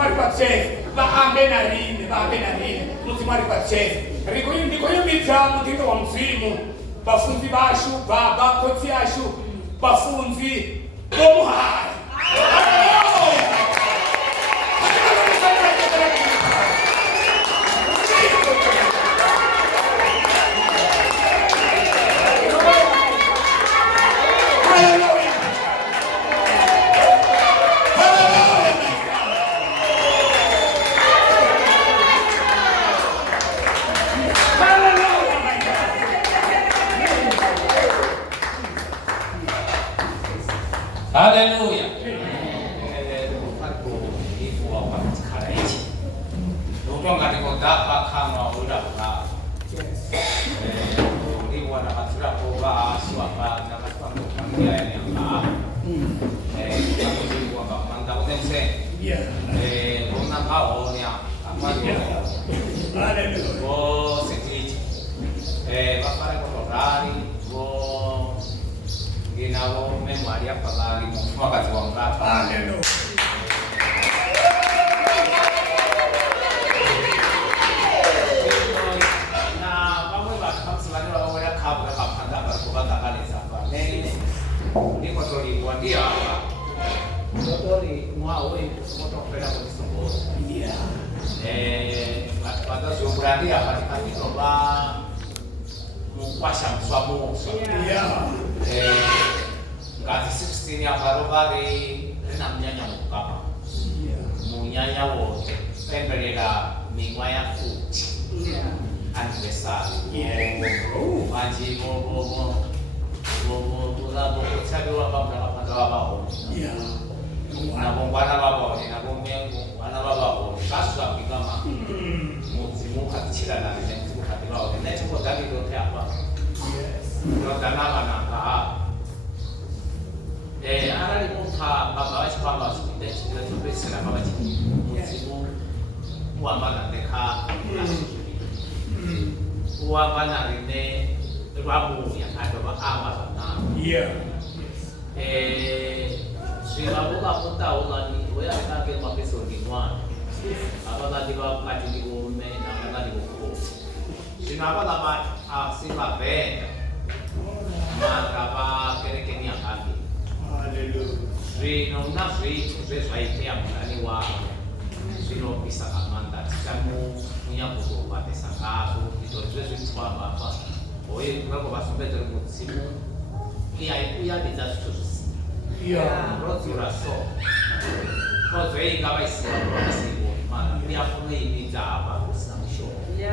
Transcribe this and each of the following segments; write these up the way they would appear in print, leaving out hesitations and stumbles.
musimari kwacheza vaambe na rine musimari kwacheza ndikoyumbidza mutindo wa mzimu bafunzi bashu baba kotsi yashu bafunzi bomuhari. Haleluya. Ginagawa memória para uma ocasião para aleluia. Na vamos lá, vamos lá na hora cabra kapanda para kubaga kanisa para nene ni kotori wandia kotori mwawe moto pera kusumbua pada sumbrani apa dikati coba mukwasha mswamu ngati 16 ya barobari rina mnyanya mukapa munyanya wote pembelera mingwa ya futi anniversary manji bobo labo kutsabi wa baba na baba na bongwana baba na bomengo wana baba sasa kama muzimu katchira na ntibu katibawo neti ko dali dote apa no danama na ka arali muntha baba wachipamba sikudechira topesera baba chiki muzimu uambana ndekha uambana rine rwabu yakadoba amazana sinabuka kutaulani weyakake mapesondi mwana abagadi bakati ngome na abagadi boko sinabala simavenda makaba kerekeni akambi haleluya rino na vitu zvezvaitea mundani wavo zvinopisa kamanda tikamu munyakuzo batesa ngazvo izvo zvezvitswamba pa oye kurako vasombedzere mudzimu uyadidza zvito zvisina rodzura so rodzveinga vaisiwa vasiwo mana uyafunoimidza apa usina mushonga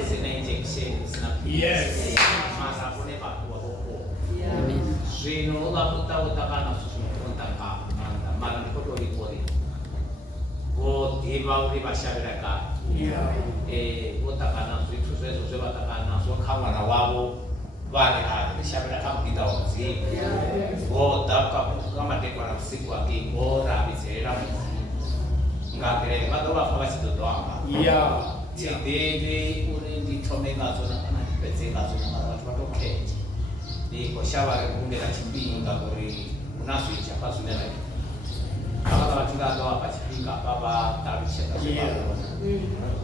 usina injection usina masa kune vantu vavoko zvino uvakutauta kana zvinokonda kamanda mana ndikotorikori vodiva uri vashavira kani votakana zvitu zvezvo zvevatakanazo kamwana wavo vari arishavira kamuinda wamudzimu vodhaka kamatekwana usiku ake voravizera ngakere vadovafa vachidodwanga tidede uri nditomengazona kana ndipedzengazona mara vati vatokete ndikoshavare kumbera chipinga kuri unazvichapazvinera avaka vatingadova pachipinga pavatarushekazvevavona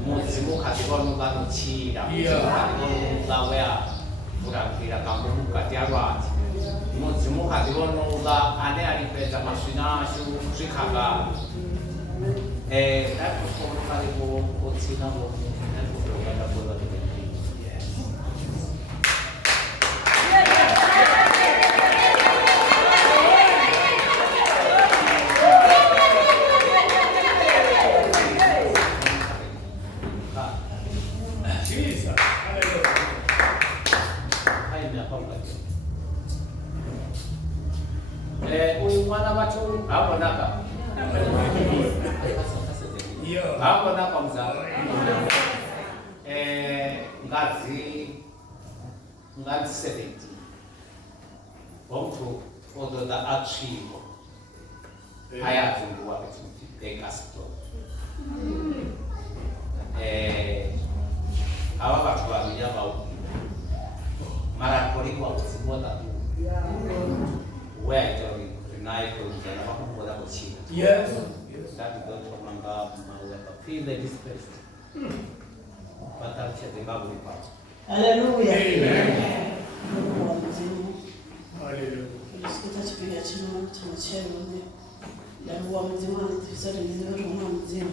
mudzimu kati vanonganochira mudzimukativonongawea kurapira kambo mukati arwati mudzimu kati vononga ane aripedza masvina ashu zvikagara ndaikufonokarivo kotsinavo ndaikufonokarivo uyu mwana vacho hakonaka hakonaka muzava ngazi 70 vomutu ododa atsviko ayadzunguwa kuti ekasito ava vantu vaminya vauki marakorikwa kusimota where I tell you, tonight, I'm going to go to China. Yes. That is manga maua feel this place. Patang chete babu ipat. Haleluya. Amen. Mungu wa mzimu. Hallelujah. Tulisikita kipiga chino tunachelo ni. Na wa mzimu anatifisari mzimu tuna mzimu.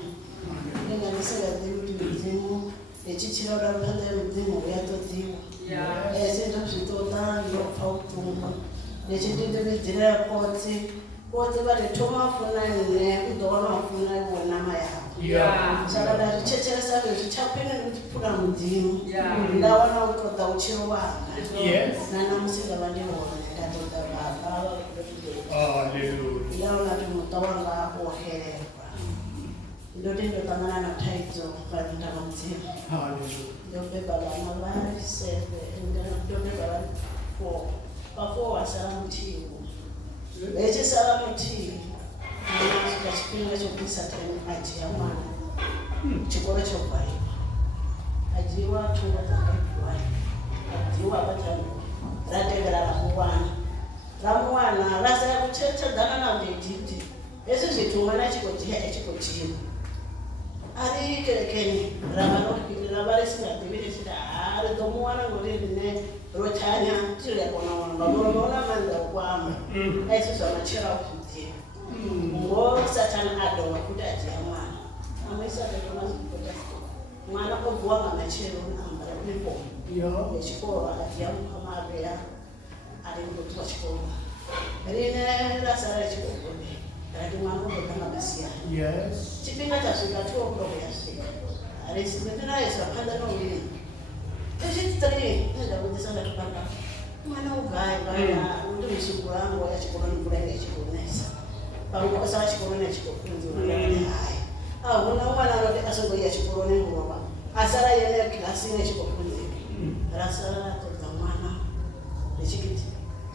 Nina nisanga diru mzimu. Echichiro da randa mzimu yatotiwa. Senta zvitota ndopautumwa. Nechitende bidira koti. Koti bari toma funa ne kudona funa kuona maya. Saka chichecheresa zvichapinda nokupura mudzimu. Ndawana utoda uchiro wanga. Nana musinga vandiona ndatoda baba. Hallelujah. Ndawana kuti muta wanga wohererwa. Ndotendo tangana na title karinda mudzimu. Hallelujah. Ndobeba vana vari 7 ndobeba vari 4. Pa4 wasara mutivo. Vechisara mutivi. Ndosvika chipinga chokuisa tani ajiya mwana. Chikoro chobhaiwa. Ajiwa tunga dzakaipiwa. Ajiwa abatani. Ratevera ramuwana. Ramuwana rasaya kuchechedzana navhedhidhi. Esi zvitumwa nachikojiya echikojiwa. Ari kerekeni rava risingadivi richiti rizomuwana ngori rine rotanya tirekona vamuromaona manza okwama aisi zvamachera kudziva ngo satani adova kuti ajiya mwana amaisaatotomazipota mwana obvuwanga machero ambara uniform yechikoro akajiya mukamaveya ari ngoti wachikoro rine rasara rechikokode rati mwana undotanga masiyana chipinga chasvika 2 o'clock yasvika harisindinaisa panda nomini echititari ndakudisanga tupanga mwana ugai baya undi musuku wangu yachikoro nikura ngechikonesa pangu saka chikoro nechikokunzi hai ahuna mwana anoti asongoya chikoro nenguva asara yene klasi nechikokunzi rasara ratodza mwana nechikiti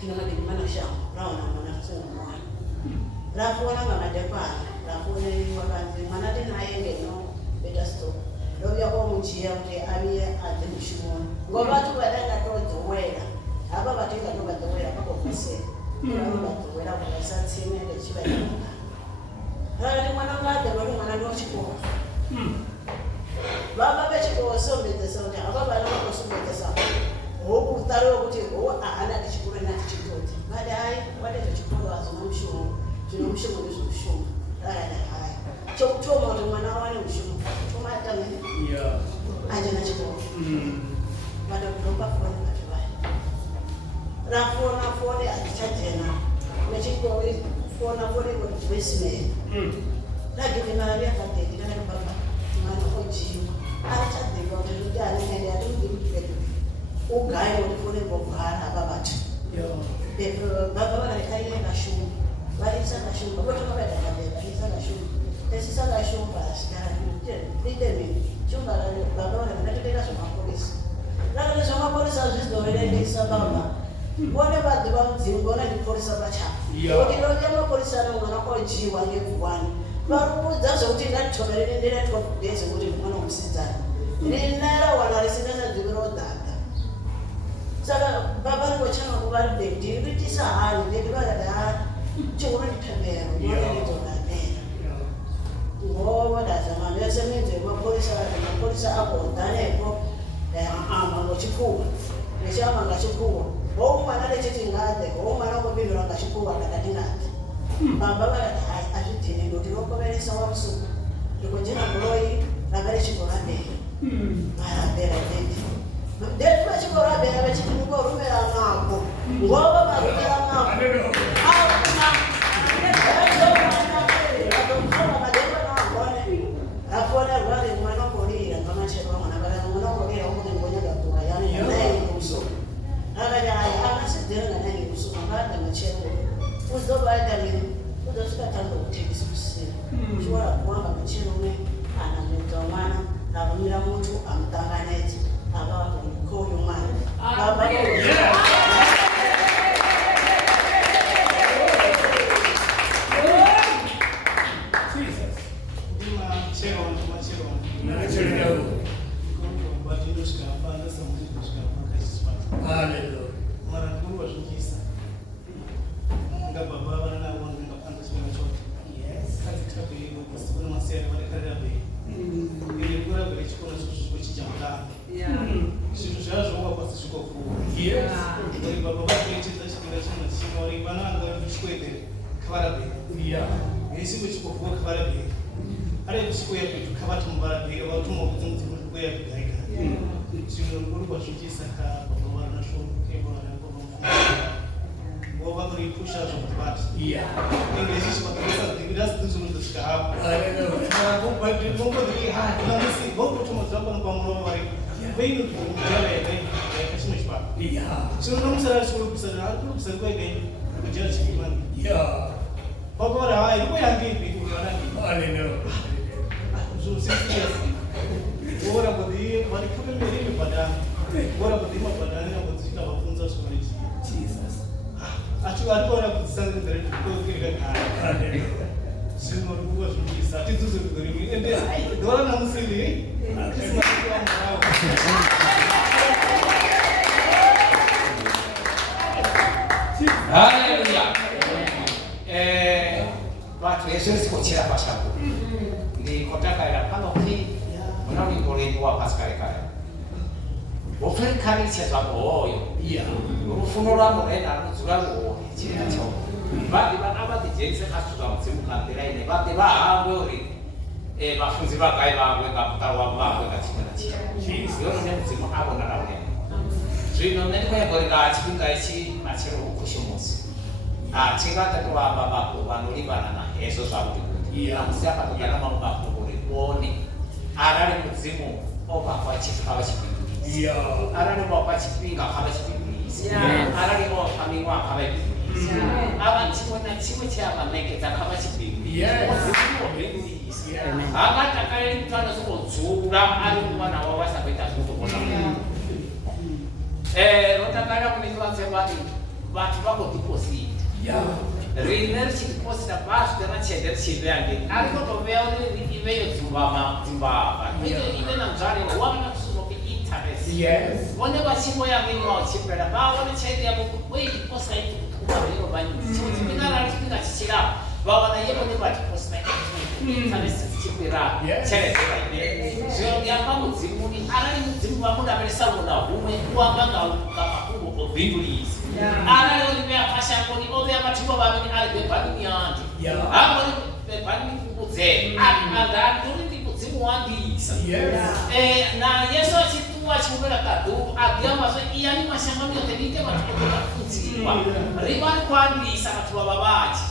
kinomadini mana shangu raona mwana kusenga mwana rafuona ngamadekwana rafuone wakanzi mwana tinaende no better stop lovya komuchiya kuti aviye ade mushumoni ngovatu vadangatodzowera apa vatingatovadzowera pakofasera vanovadzowera kuvasatsime ndechivaaa rakati mwana ngade vati mwana ndochikoro vava vechikoro sombedzesa kuti ava vana vakosombedzesa hokutare wekuti haana tichikoro natichitoti vati hai wadete chikoro azona mushumo zvino mushumo ndezvokushuma rakati hai chokutoma kuti mwana awane mushumo toma atamene ajana chikoro vadakutopa foni vati vai rafona foni hatichajena nechikoro fona foni kuti voicemail ragike mari yakadheki rakababa mwana ojiwa achadhika kuti kuti anenge atimudikupedu ugai kuti foni ngogara apa vati baba varekaine kashuma vaisakashumba votokavedakadeka isakashumba esisakashumba asikaaidemini shumba baba varendatoteka zvemapolisa rakati zvemapolisa zvizoverengesa baba vone vadhiva mudzimu vona ndipolisa pachavo kuti longe mapolisa ano mwana ojiwa ngebvuwani varikudza zvokuti ndatoverene ndera 12 days kuti mwana musidzana rinarawana risingasadhivirodhadha saka baba rikochanga kuva ribhedhi ritisa hani ndekivakada chikoro nditembera nonedonamera ngovodazama vese minzo yemapolisa akodanepo mangochikuwa nechama ngachikuwa houmwana lechiti ngade houmwana ngopindura ngachikuwa ndakati ngade baba vakati hai azvidhini ndoti rokoveresa wamusuku ndikojena goloi ranga rechikorabera varabera deti deti vachikorabera vechiti ndikorumera mako ngova marumera mako rafona rwari mwana korira ngamachero mwana kana mwana korira umwe ngonyaga tuka yani naye kuso akanya aya akasidhenga naye kuso ngada machero uzobaita mini uzosika tango kutekisa kusira chwara kuwanga machero ne ana meta mwana akamira muntu amtanganeti akawa koyo mwana baba Yes. are kusikuya kwetu kabati mubarabika batuma kuzunguza kuya kugaika sino nguru bashikisa ka baba na show kebo na baba kuri pusha zobati ingreshi bakabisa dividas tuzunu tushika hapo na bomba dili ha na msi bomba tuma zamba kwa mromo wale veio mjale kashimo shpa sino nomsara sio kusara kusara kwa gani kujali chikimani baba ra ilikuwa yangi vitu wanani Bora bodi walikuwa mbele baada bora bodi mabaada na kuzika mafunzo shule Jesus achu alikuwa anakusanga mbele kwa kile kana sio kwa shule sasa tuzo ndio ende dola na msili kisima kwa mrao haleluya watu Yesu sikochira pashapo ndi kotaka ya pano ki mwana ni kore kwa paskare kare oferi kare cheza boyo urufuno rwa murena ruzura ngo chira cyo bandi banaba dijense kasuza mtsimu kandira ine bandi bahamwe uri bafunzi bagaye bangwe ngamutarwa bangwe gatimana cyo yo ne mtsimu abona rawe zvino nekwe gore ga chipinga ichi machero ukushimosi chingata kwa baba vanolivana na hezo zvakuti amusiyaka togana mamubakuri kuone arari mudzimu obva chitu kava chipindurisi arari obva chipinga kava chipindurisi arari obva mimwe akava chipindurisi ava chimwe nachimwe chavaneketa kava chipindurisi akatakairi kuti anozokodzura ari mwana wavasakuita zvinotoona rotakara kuneivatsevati vantu vakodhiposita rine richiposita basi ranachedera chivange arikotovea uri iveyo dzimbava ive nanzvare wavana kusuzoke interest vone vachimbo yaminiwa uchipera vaone chaidi yavo weidiposa iti kumarero vanyisi chimwe chipinga rari chipinga chichira vavana yevo nevatiposita interest chichikwira cherezera ine zvino yamba mudzimuni arari mudzimu vamudaveresa muna humwe wangangaukapakungo obhindurisi arari olive akashangoni ove amatuba vavini ari bebanini yandu angori bebanini kukudze andanduri ndi mudzimu wandisa na yesu achituwa chimuvera kadhuku adyamazve iyani mashangano yote nite vatikotokafudziwa rivari kwandisa vatuva vavachi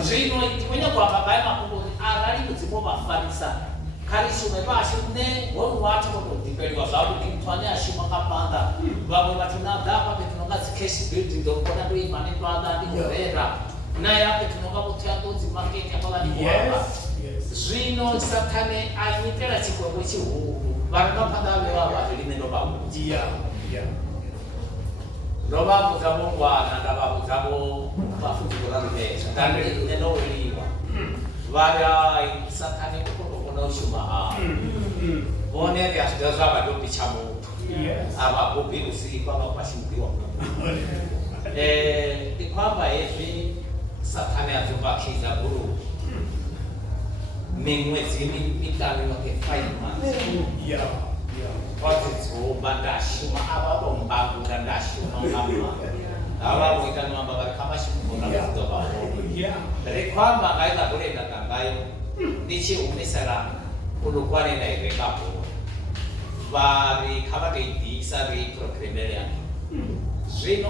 zvino tiwene kwababaye makungoni arari mudzimu vafanisa karishume vashe kune wonu wacho kutodhiperiwa zvakuti mutwane ashuma kapanda vamwe vatinadhapa petinonga dzikeshi building ndokona ndoimane panda ndikorera naye ape tinonga mutiandodzi maketi apavaniwava zvino satane anyitera chikweko chihuru varingapanda vevavacho line ndovakuti ndovabudza mungwana ndavabudzavo vafudzikoraruveza ndanenoweliwa vaya satane kukondokona ushuma vone vyazvida zvavadopicha mutu avagobirusikwa vapashimukirwa ndikwamba hezvi satane adzombakiza guru mimwedzi mitano yoke 5 months vadzidzomba ndashuma avavombangura ndashuma avavoita novamba vari kamashimukona kudzidza vavo rekwamba ngaikagorenda kangayo ndichihunesera kunokwanena irekapo vari kavatoidhisa reiprokremeria zvino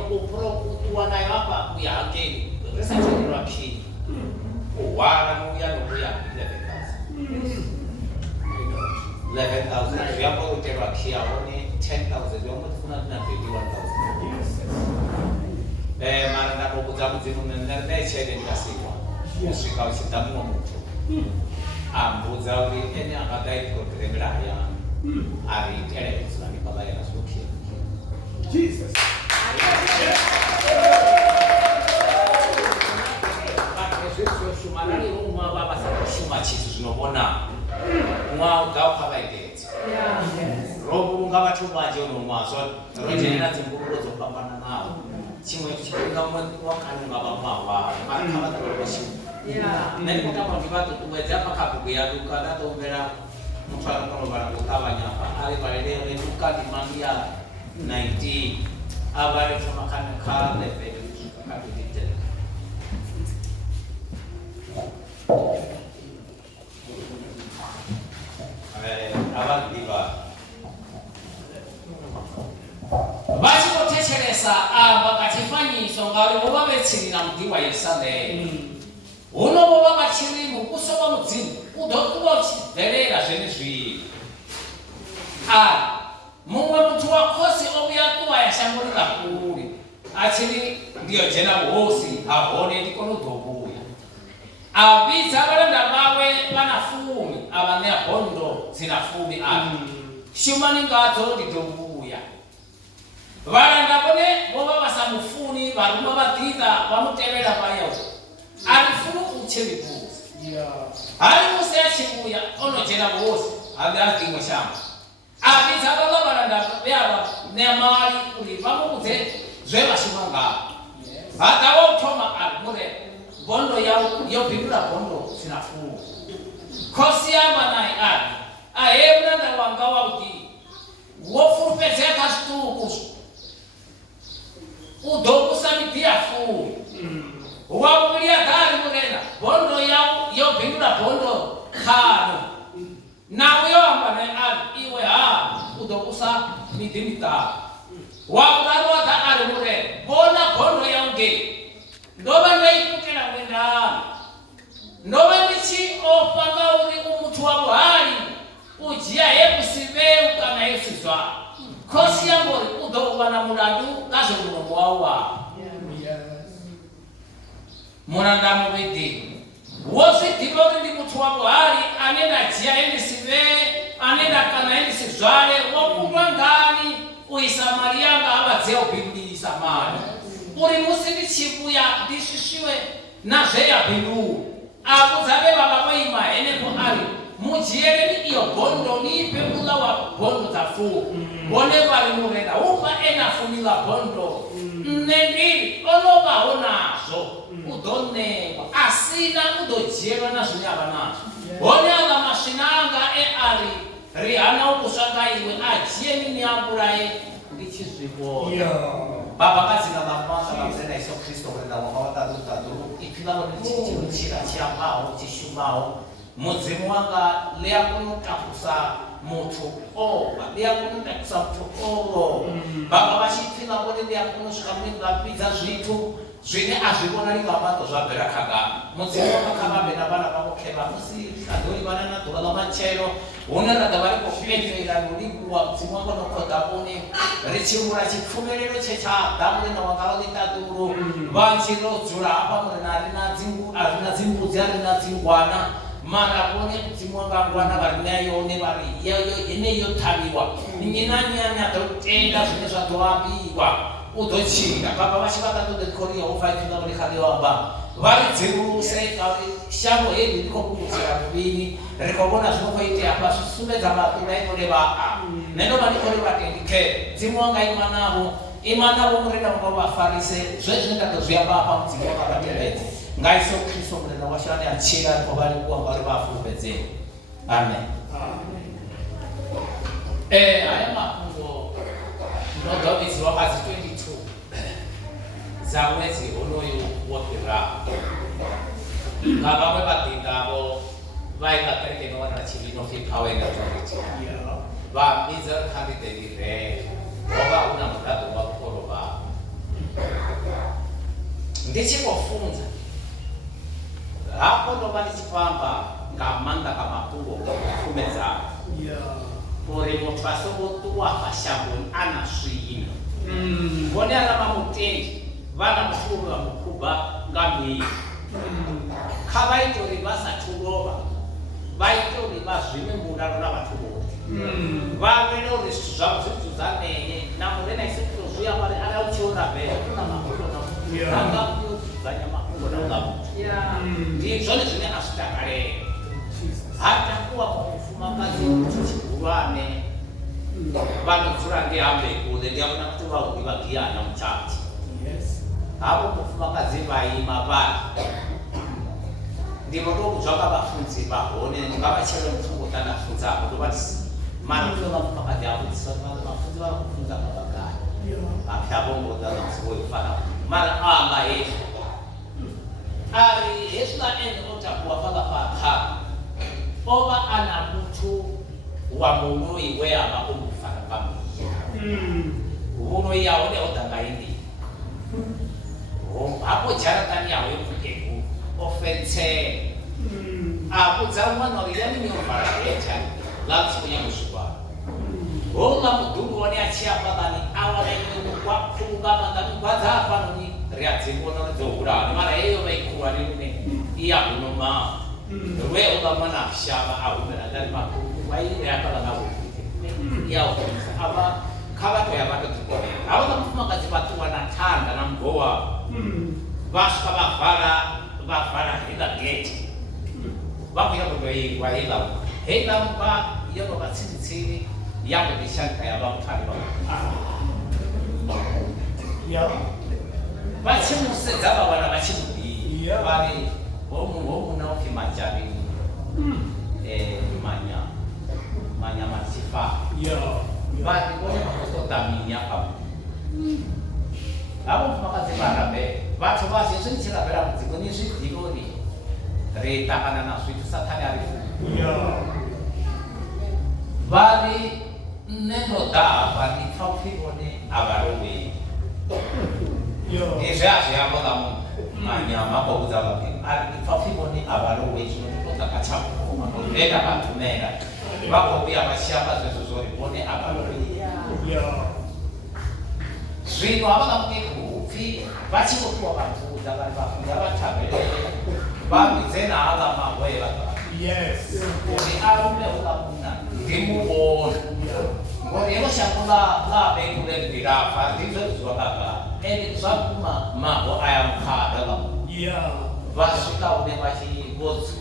uwanayo apa uya hake risachererwa kii kuhwara nouya nokuya 11,000 zviyambouterwa kii aone 10,000 vambotifuna tina 21,000 mara ndakobudza mudzimu nechede ndikasikwa kusvika uchidza mumwe mutu ambudza kuti ene akadai programera haya ariiteeredzwa nekavaera zvokira zvekuzoshuma nariomwa vavasakushuma chitu zvinobona mwa gaukavaidedza robo ungavachobanje unomwazvo rojenera dzingururo dzopambana navo chimwe chikunga wakanunga vamwawa vakavataroshuma nekutamba ndivatotuwedza pakabhuku yaduka ndatombera mutwaro kunovara kukavanyapa ari varerero rekukadimani ya 19 avarechomakanekalevedu kakadiditeka abaddiva vachikotecheresa amba kachifanyiso ngauri vova vetsirira mudiwa Yerusalemu uno vova vachiri mukusova mudzimu udokuva uchibverera zvenezviri ari mumwe mutu wakosi ouya tuva yashangurira kure achiri ndiyo jena hosi hahone ndikonodobuya avidza varanda vave vana fumi ava nehondo dzina fumi ava shumaningadzo ndidobuya varanda vone vova vasamufuni varume vadhidha vamutevera vayo arifunu uchiribuzi hari musi achibuya onojena hosi ave azimwe shamba avidza vava varanda veava nemari kuti vamudze zvevashuma ngavo hadavotoma arimure bondo yobhindura bondo sina fuu kosi yamba naye ari ahe muranda wanga wakuti wofurupedzeka zvituku udokusamidhiya fuu wakuviria dhari murena bondo yobhindura bondo kano nawe yoamba naye ari iwe udokusa midhi mitatu wakurarwadza ari murena bona bondo yaunge ndova ndaiputira mwendano ndova ndichiopa ngauri umutu wabuhari ujiya hekusiveu kana yesizwa kosi yambori udokuwana mulandu ngazve munomo wawo wavo murandamu vedhini wozvidiva uri ndi mutu wabuhari anenda jiya endisive anenda kana endisizvare wokumwa ngani uisamariyanga avadziya ubhindisa mari uri musi ndichibuya ndishishiwe nazveyabhindu akudzave vava voima henepo ari mujiyereni iyo bondo nipe mula wa bondo dzafu bone vari murenda upa enafumila bondo nendiri onovawo nazvo udonekwa asina udojiyerwa nazvine ava nazvo bone ava masvinanga eari rihana ukusvanga iwe ajiye nini yamburaye ndichizvibona baba kadzina vamanga vamuzena Yesu Kristo kurenda wakawatadutaduru ipinavo ndichichira chiambawo chishumawo mudzimu wanga leyakunotakusa mutu oba leyakunotakusa mutu oro baba vachipinavo leyakunosvika munengapidza zvitu zvine azvibona ringamato zvabvera kagama mudzimu wakakavambena vana vakokeva musi adori vana nadhora lamachero unarada vari kufendera noliguwa mudzimu wanga nokodabone richimura chipfumerero chechadamu rena wangavalitaduro vanchirodzura apa murena arina dzimbudzi arina dzingwana marabone mudzimu wanga ngwana vari nayone vari yeneyotaviwa ninyenanyanya dotenda zvine zvatovabiwa udochinga baba vachivakatodekori yehova itinavorikhaliwamba varidziruse kauri shango yedu rikokukudzira kuvini rikobona zvinokoite apa zvisumedza matura inoreva nenova ndikoreva tendike dzimu wanga imanavo murenda wanga vafarise zvezvinendatozviyamba apa mudzimu wakavatevedzi ngaiso kristu murenda washani achira rikovani kuwanga rivafurupedzeni amen haya mafungo ndogavidzirwa pasi 22 dzamwedzi unoyu wokera ngavamwe vadhindavo vaikakerekenowana chivinofipower and authority vambidza candidate re wova una mudhadho wakukoro vavo ndichikofunza hapo ndova ndichifamba ngamanda kamapungo kufumedzavo uri mutu asongotuwa pashamboni ana svino vone arava mutendi vana mushuvi vamukubva ngamiri kavaitori vasaturova vaitori vazvime muraro ravatuvoti vamenori zvinhu zvavo zvidzuzaneye namurena isekutozvuya vari arauchiona bhera kuna makoronangakuyodzuzanya makoronangamutu ndizvone zvine azvitakarera hatakuwa kwakufumakazi chichigurwane vanodzura ndihambe kule ndiyabona kuti vahundi vagiyana muchati havo kufumakazi vaima vari ndinotokudzvaka vafundzi vahone ngavachere mupfungo tandafunzapo ndovati mara kuva mufakadzi afudzisa vafundzi vari kufunza mavagari apyavongodana musiwoyofana mara amba hezvo ari hezvina ende otakuwa pakapakha ova ana mutu wamuntu iwe abakumufana pamia uno yaone otangaindi hapo jaratani yawe kukeku offense hapo zamano liyani ni oparaecha lazima yamushwa Ola mudungu wani achia patani awale kwa kunga mandami kwanza hapa ni reaction wana nzogura ni mara hiyo baikuwa ni iya kunoma we ola mana shaba au mena ndani mako wai ya kala na wote ya aba kaba to ya bato tukone au na mfuma kazi watu wanatanda na mgoa basi kama fara ila gate wapo ya kwa ila hela mpa hiyo kwa sisi yang disangka ya bang tadi bang. Ya. Macam sejauh mana macam ni. Bari, omu nak macam manya masifa. Ya. Bari, boleh masuk daminya apa? Kamu makan sebarang be. Baca bahasa sini sila berapa? Jika ni sih jika ni. Kereta kanan nafsu itu satu hari. Ya. Bari neno da bari taufi one abarowe yo esa bola manya mako uzaba ke ari taufi one abarowe sino kota kachapo mako eda batumera bako pia mashamba zozori one abarowe yo sino abana mkeku fi bachi kwa bantu dabari bafunga batabele babi tena ala mawe baba yes ni arume ulamuna dimu Orang siapa lah bengkulen tidak pasti sesuatu apa. Ini sama mak ayam dalam. Iya. Basi tahu dia masih bos.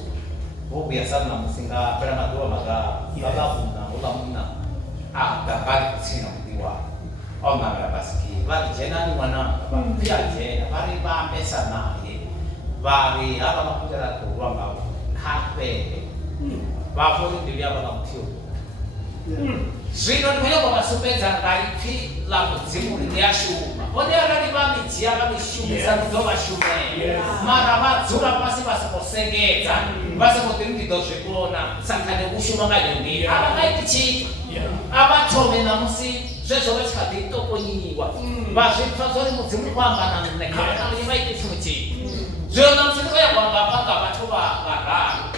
Biasa nama singa pernah dua maka ulamuna. Dapat sini tiwa. Orang berapa segi. Bari jenah di mana? Biar jenah. Bari bampe sana. Bari apa nak bicara tu orang bau. Kafe. Bapak ni dia apa nak tiu. Sino ni mwenye kwa supeza ngaipi la mzimu ni ya shuma. Kone ya ni ba mitia ba mishume za mdoba shume. Mara mazura pasi posengeza. Basi kotirundi doje kuona sakane ushuma ngayongi. Aba ngaipichi. Aba chome na musi zezo wechika dito konyiwa. Basi tfazori mzimu kwamba na nne. Kama ni maiti chumichi. Zero na mzimu ya kwamba panga batuba gara.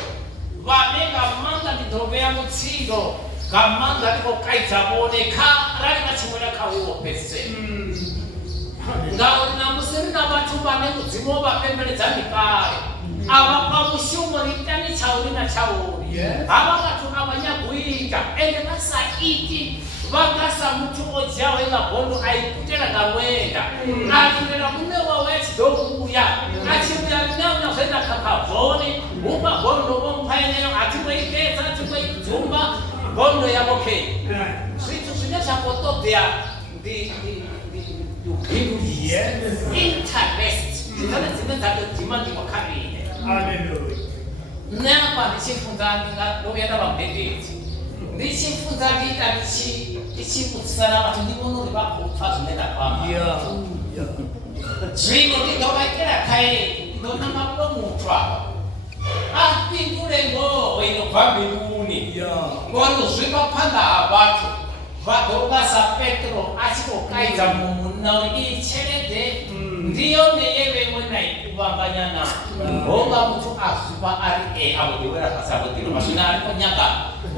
Vameka manda ditobea mutsigo. Kamanda liko kaita bone ka rari machimwera kawo pese. Ngao na musiri na watu bane kuzimo bapembele zandikare. Abapa mushumo litani chauri na chauri. Abakatu abanyaguita ene masaiti bagasa mtu ojawe la bondo aikutera ngawenda. Akindera mume wa weti dokuya. Achimya nyanya zenda kakavone uba bondo bompaeneo atimwe ikeza atimwe zumba bondo ya boke. Situ sinyesha koto dia di interest. Zina zake timandi kwa kari. Hallelujah. Napa nichifunza ndoyenda bambedeti. Nichifunza ngika nichifutsana watu ndibono libako fazumenda kwama. Yeah. Zwino ndindobaikera kai ndona mabomu mutwa. Apindule ngo ino pambinguni. Ngono zvipa panda abantu vadokasa Petro achikokaidza mumuna ichelede ndiyo neyewe wena ikuvanganyana. Honga mutu azupa ari abodiwera kasabodiro masuna ari konyaka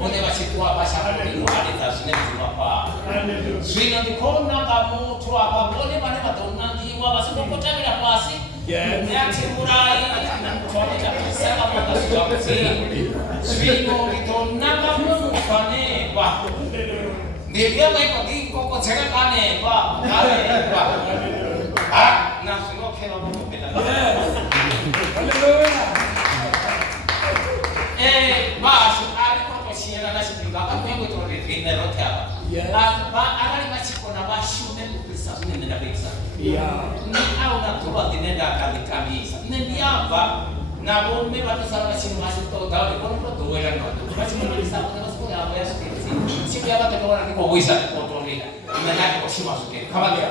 one vachitwa pashakodiro aridza zvine mzimapa. Zvino ndikona kamutu apabone pane vadonangiwa vasingokotamira pasi nyachimurai toita saka makazvizvakudzii zvino nditonanga munofanekwa ndiria maikokodzeka kanekwa kanekwa nazvinokera nomupeta basi arikotosiyana nachipinga akakuyangoitorevinerotava akari vachikona vashume kupisa zvinendendapisa auna tuba tinenda akalikabisa nendiamba navome vanosara vachinhu vachitoda kuti vonotodhowera noto vachimonalisa kuti vasikuti avo yasvitsi chiku yakatotoona ndikokuisa ndikotorera inanati koshima zvike kavalia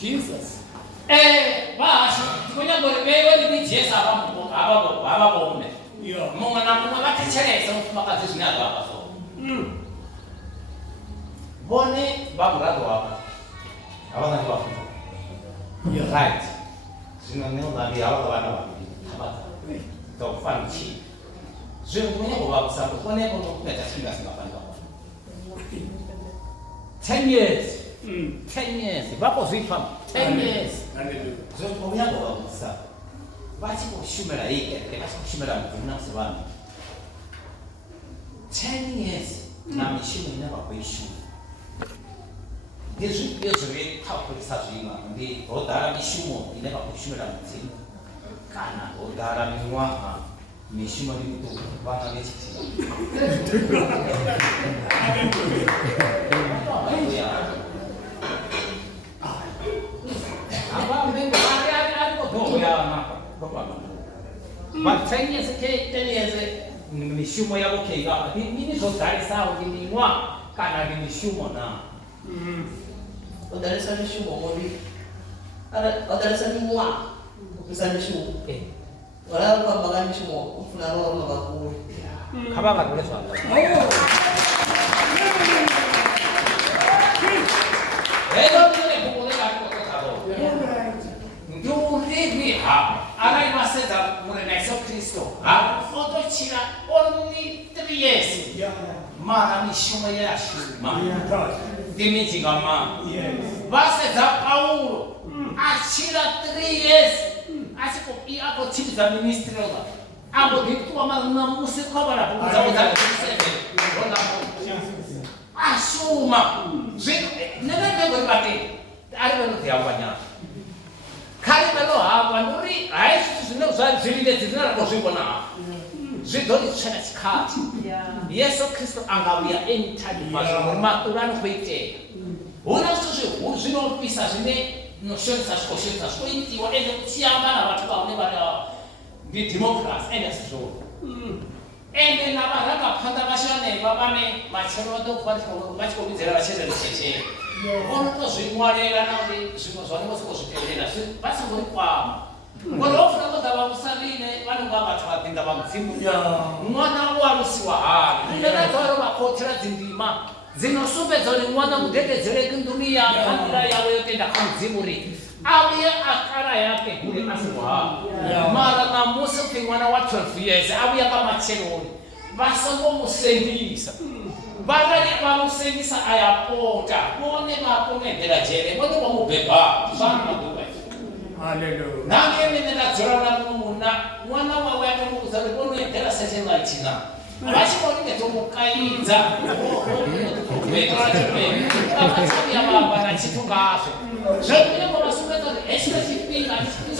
Jesus vasho tikonyangoribeiwe nditi jesu avavome mumwe namumwe vatecheresa mufumakadzi zvine azvavaso Bone bamurado wapa. Abana ni wafu. Right. Sino neno nabi abana bana wapi. Tabata. To fanchi. Zwe kumenya ko bakusambo bone ko kumenya singa singa fanga. 10 years. 10 years. Bako zifam 10 years. Zwe kumenya ko bakusambo. Basi ko shumela yike, basi ko shumela mvuna sebana. 10 years. Na mishumo inabakwishu. Desde que eu joguei tal coisa sabe de rodar a mishumo e leva para shumela mtini. Kana rodar a minwa mishumo ni mtu bana nesi. Aba mbengo ari ko ya na ko ba. But 10 years ke 10 years mishumo yabo ke ga ni so dari sawo ni minwa kana ni mishumo na. Udarasa mishumo mori. Udarasa mwa. Udarasa mishumo. Wala kwa bagani mishumo ufuna roho na bakuru. Kabaga kule swala. Edo ni kumule kako tado. Ndio hivi hapa. Ana imaseta mure na Yesu Kristo. Ha? Foto chira only 3 years. Mara mishumo ya shuma. Dimiti kama. Base za Paulo. Achira 3 years. Asiko ako chini za ministry oba. Abo ditu ama na musiko bara kuza kuza kuseme. Ronda mo. Ashuma. Nene ngo ibate. Ari no te awanya. Kari melo awanduri. Aisu sino za zilinde zina ko sibona. Zidori chana skati. Yesu Kristo angawia anytime fashion maturano kwite. Una susu uzino pisa zine no shonsa skoiti wa ende kuchiamba na watu baone bara di democrats ende so. Ende na baraka phanda bashane babane machero do kwatho machiko bizera cheze cheche. Ono to zwimwalela na ndi zwimo zwane mosiko zwitelela basi ngori kwa ngorofuna kodava musaline vanonga vathu vapinda vamudzimu mwana warusiwa hari ndinatoro vakotera dzindima dzinosumbedza kuti mwana mudededzereki nduniya kamira yawe yotenda kamudzimu ri auye akara yake kule asiwa mara namusi kuti mwana wa 12 years auya kamachenori vasongomusendisa varari vamusendisa ayapota vone vakomendera jere vone vamubhebha vanomaduva. Hallelujah. Nange nena dzora muna mwana wawe atomukuzana kono endera satellite na. Vachikoni netomukaidza. Vakatsami ababa nachitungazo. Zvekuye kwavasungedza kuti esina chipinga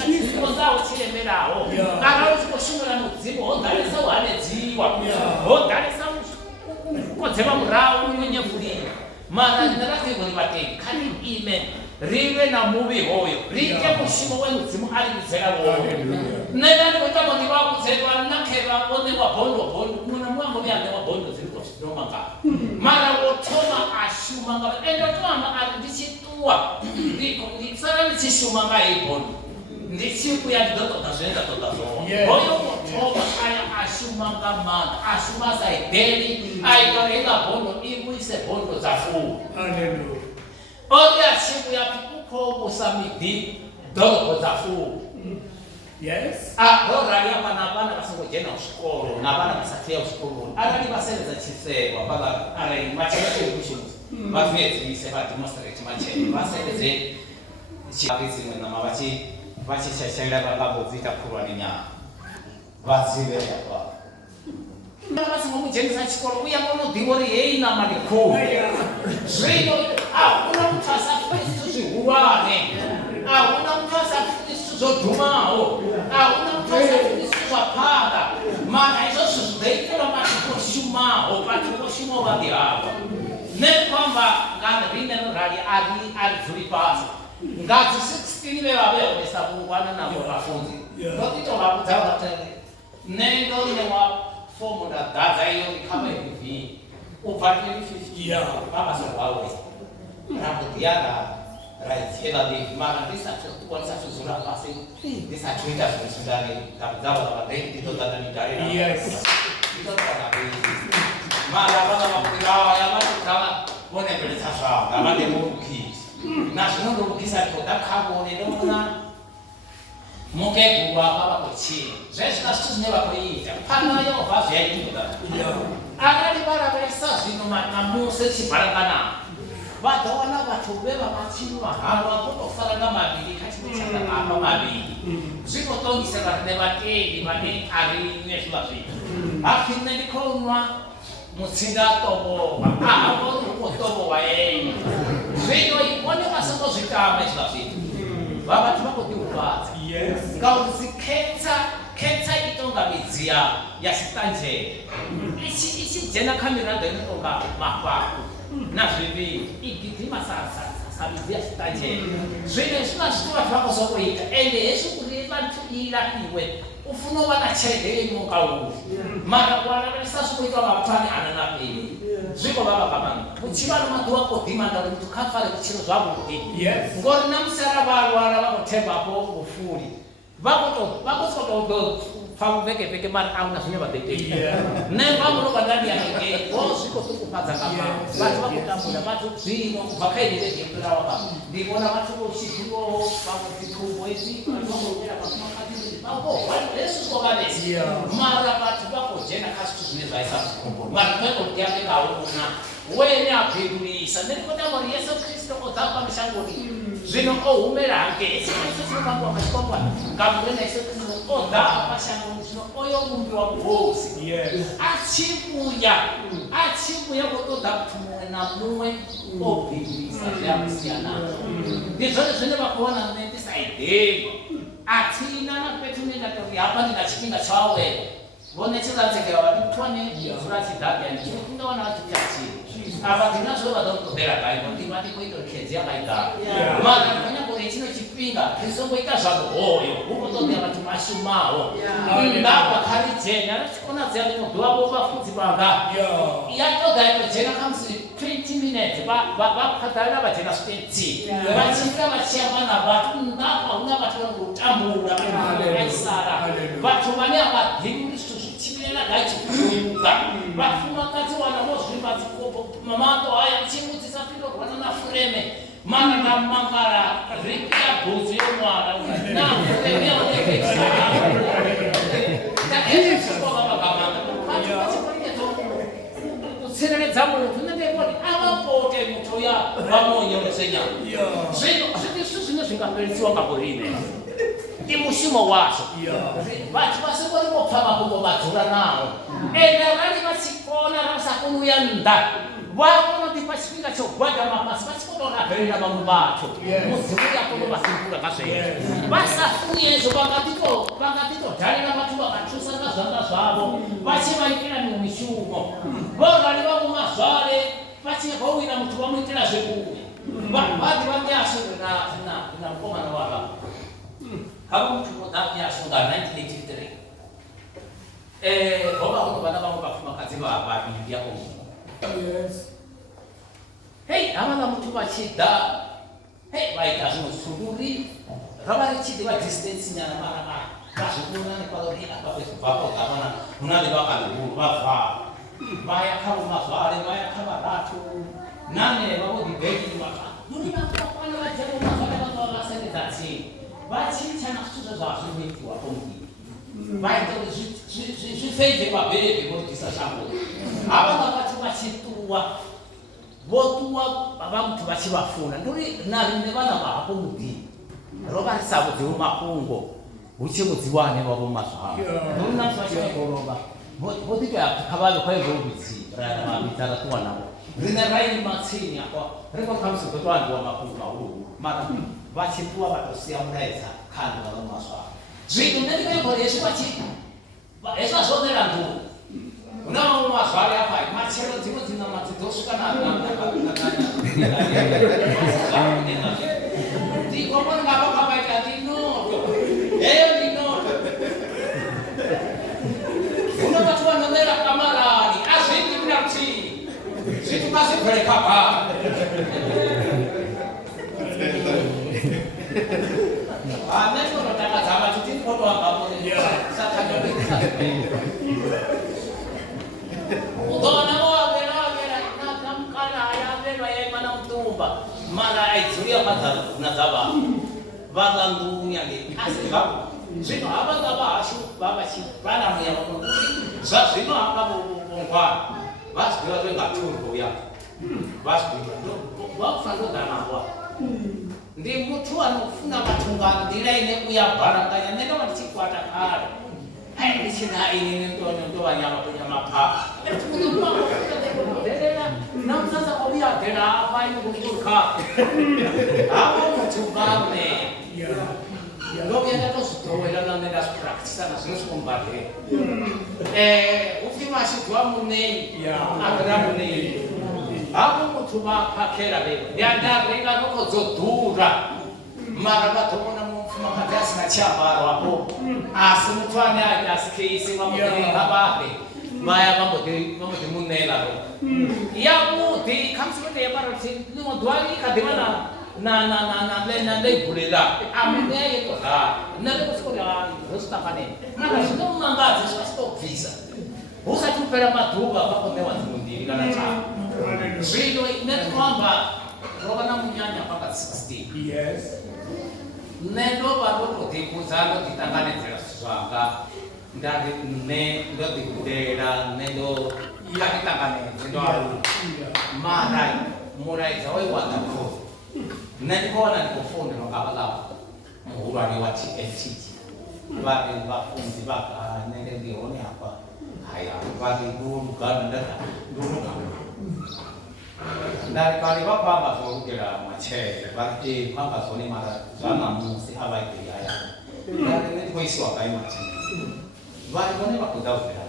chipinga zawo chiremerawo. Kana uchikoshumira mudzimu hogarisa uhanedziwa. Hogarisa kodzeva murau unonyevurira. Mara ndinarakuigoni vatengi kani ime. Rive na muvi hoyo rike mushimo wemudzimu ari kudzera woyo nena ndikuita kuti vakudzerwa nakeva one wabhondo muna mwangu vyane wabhondo dziri kuzvinomanga mara wotoma ashuma ngava ende toamba ari ndichituwa ndisara ndichishuma ngaibhondo ndichikuya ndidotota zvoenda tota zvoo hoyo wotoma aya ashuma ngamana ashuma saidheni aitorenga bhondo imuise bhondo dzafuwa. Oria siku ya kuko musamidi dogo zafu. Yes. Rora ya bana basango jena uskolo na bana basafia uskolo. Ara ni basenza chisewa baba ara imachira kushimu. Bafeti ni seba demonstrate macheni. Basenze chiabizi mwana mabachi bachi shashaira baba bozita kurwa ninya. Bazibe ya baba. Basi mwa mjenza chikolo uya kono diwori yei na malikuu. Zvino una mtu asafisi zvihuwane. Una mtu asafisi zodhumawo. Una mtu asafisi zvapanda. Mana izvozvo zvidaitira matikoshumao patikoshumao vandi hava. Nekwamba ngarine rari ari dzuri pasi. Ngazi 16 vevaveonesa kungwana navo vafundi. Ndokutora kudzaura kuti nendo newa formula data hiyo kama hivi upate 50 baba sababu rapotiana raitela de marandisa tu kwanza tuzura basi ndisa twita tusindane kabisa baba ndio data ni tare. Yes. Ndio kana bei. Mara baba ngavane murukisi nazvinondorukisa toda kabone ndona mukeguru akavakochina zvezvina zvito zvine vakoita pana yehovha zvaitoda akati varavesa zvino namuswe chibharakanaa vadawana vathu vevamachinu vahanu vakutofaranga maviri kachinochakakamba maviri zvinotongisana nevatendi vane arimwe zviva zvito afine ndikonwa mutsinga tobowa ahavoni ukotobowa yenyu zvino ivone vasangozvitama izviva zvito vavathu vakotiuvadza ngauri ketsa itonga midziya yasitanjere ichijena kamiranda inotonga mafaku nazviviri igidhima samidziya sitanjere zvino zvina zvito vathu vakozokuita ende hezvikurivantuira iwe ufuna uva na chelede yenyu kauri mara kuaraveresa zvikuitwa mapani ananaperi zviko vavakabanga muchiva nomaduwa kodhimanda kuti kafare kuchiro zvavudi ngori namusara varwara vakotembapo ufuri vakotopamuvekeveke mari auna zvine vabetei nevamunobandaniyaeke vosviko tukupadza kama vathu vakutambura vathu zvino kubva kaidevegekurawaka ndivona vathu vochizivo vamutitumbo iti vaoera vakumakatiesuzvokanesi mara vathu vakojena kasitu zvine zvaisa maripekotiyamekauna wene apindurisa ndirikodamori yesu kristu odzapa mishangoni zvino ohumera hake esinokambiwa machikwangwa ngamurena yesu kristu odhapa shangoni zvino oyomumbiwa muhosi achibuya kutodha kuti mumwe namumwe opindurisa zvakusiyana ndizvone zvine vakuona nendisaidhema atina napetunendatori hapa ndinachipinga chawaweka vonechiratsegera vatitwane mvura chidhabya ndichinokundawana vatichachiri ava tinazvo vadokutopera kaiko ndivati kuita kedzi yakaigara mara kanyangore chino chipinga tisongoita zvavo hoyo ukotobya vati mashumawo ndabva karijenya rachikona dziya ndinodhuvavo vafudzi vanga yatoga inojena kamusi 20 minutes vakadharira vajena 20 vachivira vachiyamba navatu ndabva una vatu vanotambura aisara vatu vane avadhimuri zvito zvichivirera gaichikuuka vafumakati wana mozvimba mamato aya chimudzisa pindorwana nafureme mana namangara ripia bhuzu yomwana nafureme kutsireredza muntu nendekoti avapote mutoya vamonyeresenya zvino zvitisu zvine zvingaperisiwa ngaborine ndimushumo wacho vathu vasingorimopfa makumbo vadzura nawo ende vali vachikona ravasakunuya nda vakonoti pachipinga chogwadha mabasa vachikotonabherera vamwe vacho mudzimuri yakono vasimbura kazvene vasafunyezo vangatitodharira vathu vakatusana zvanga zvavo vachivaitira mumishumo vorali vamumazvare vachivowira muti vamuitira zvekuuya vati vanyashure na mukomana wava hava muti modanyashunga 1983 vova kuno vana vamwe vafumakadzi vaviri yako hei havana muti vachida vaita zvino sururi rava richidi vadistance nyana mara vazvikuna nepaoreapapezobvapo gavana munane vakalihuru vavha vayakavomazvare vayakavaratu nane vavodibeki muri vakakwana vajavomazvare vanga vasendedza tsini vachiitana zvituzvo zvazvinoitiwa pomudii vaita zvifeije pabereve vodisa shango havanga vati vachituwa votuwa vamuti vachivafuna ndori narine vana vahapo mudii rova risavo dzeumakungo uchimudziwane vavomazvavo ndori nati vachivagorova votitoyakavave kwaivovidzi ravavidzaratuwa navo rine raini matsini akwa rikokamisigotoandiwa makungo mauru mara vachituwa vatosiya mudaidza kandi vavomazvavo zvino ndendikaigorezvi hezvazvonera nduu unavo mazvare apa machero dzimwe dzinamadzidzosvika ndikomoningavakavaita ndinoto eyo ndinoto unovati vanomera kamarani azviti mina kuti zvitukazibverekabha netonotangadzava titikotoambamone ukaona wavera namukana ayaverwa yaimana mutumba mara aizuia mazava valandunya nge asiva zvino havangava ashu vavachivaramya zvazvino havangavongwana vazviva zvengaturwa vakufanodanawa ndi mutu anofuna vatungano ndira ine kuyabharanganya nenda vandichikwata kare ndichina inini ndovanyama kunyamapa namusasa kwaviyagera apainikukurka avo mutungane ndokuyandatozvitowerana nendazvipractisana zvinosvikombate ufimashidwa munei agara munei avo mutu vapakera vevo ndiandarenga nokodzodhura mara vatomona mumfumakadzi asina chiambarwapo asi mutu ane ake asikeisi vamudenga vave vaya vamboti munelaro yamuti kamsikodeyemaroti nimodwalikadhivana naibhulela ameneyetoha nalekusikoriazositafanene mara zvinomangadzi zvasitobvisa usati upera madhuba vakonewanzimundiri kana tano zvino netoamba rovana munyanya paka 16 nendova ndotodhikudza ndotitanganedzera zvanga ndodhikudera nendokatitanganedze ndoaru mara muraidza waiwandakuru nendikoona ndikufunda nokavalava muhulwane wa TNT vari vafunzi vaganenge ndihone apa haya vari ndurugano ndurugano ndarikali vapamba zorugera machere vari pamba zone mara zvanamusi avaitei haya ndari ndikoisiwa kaimachini vari vone vakudhauvera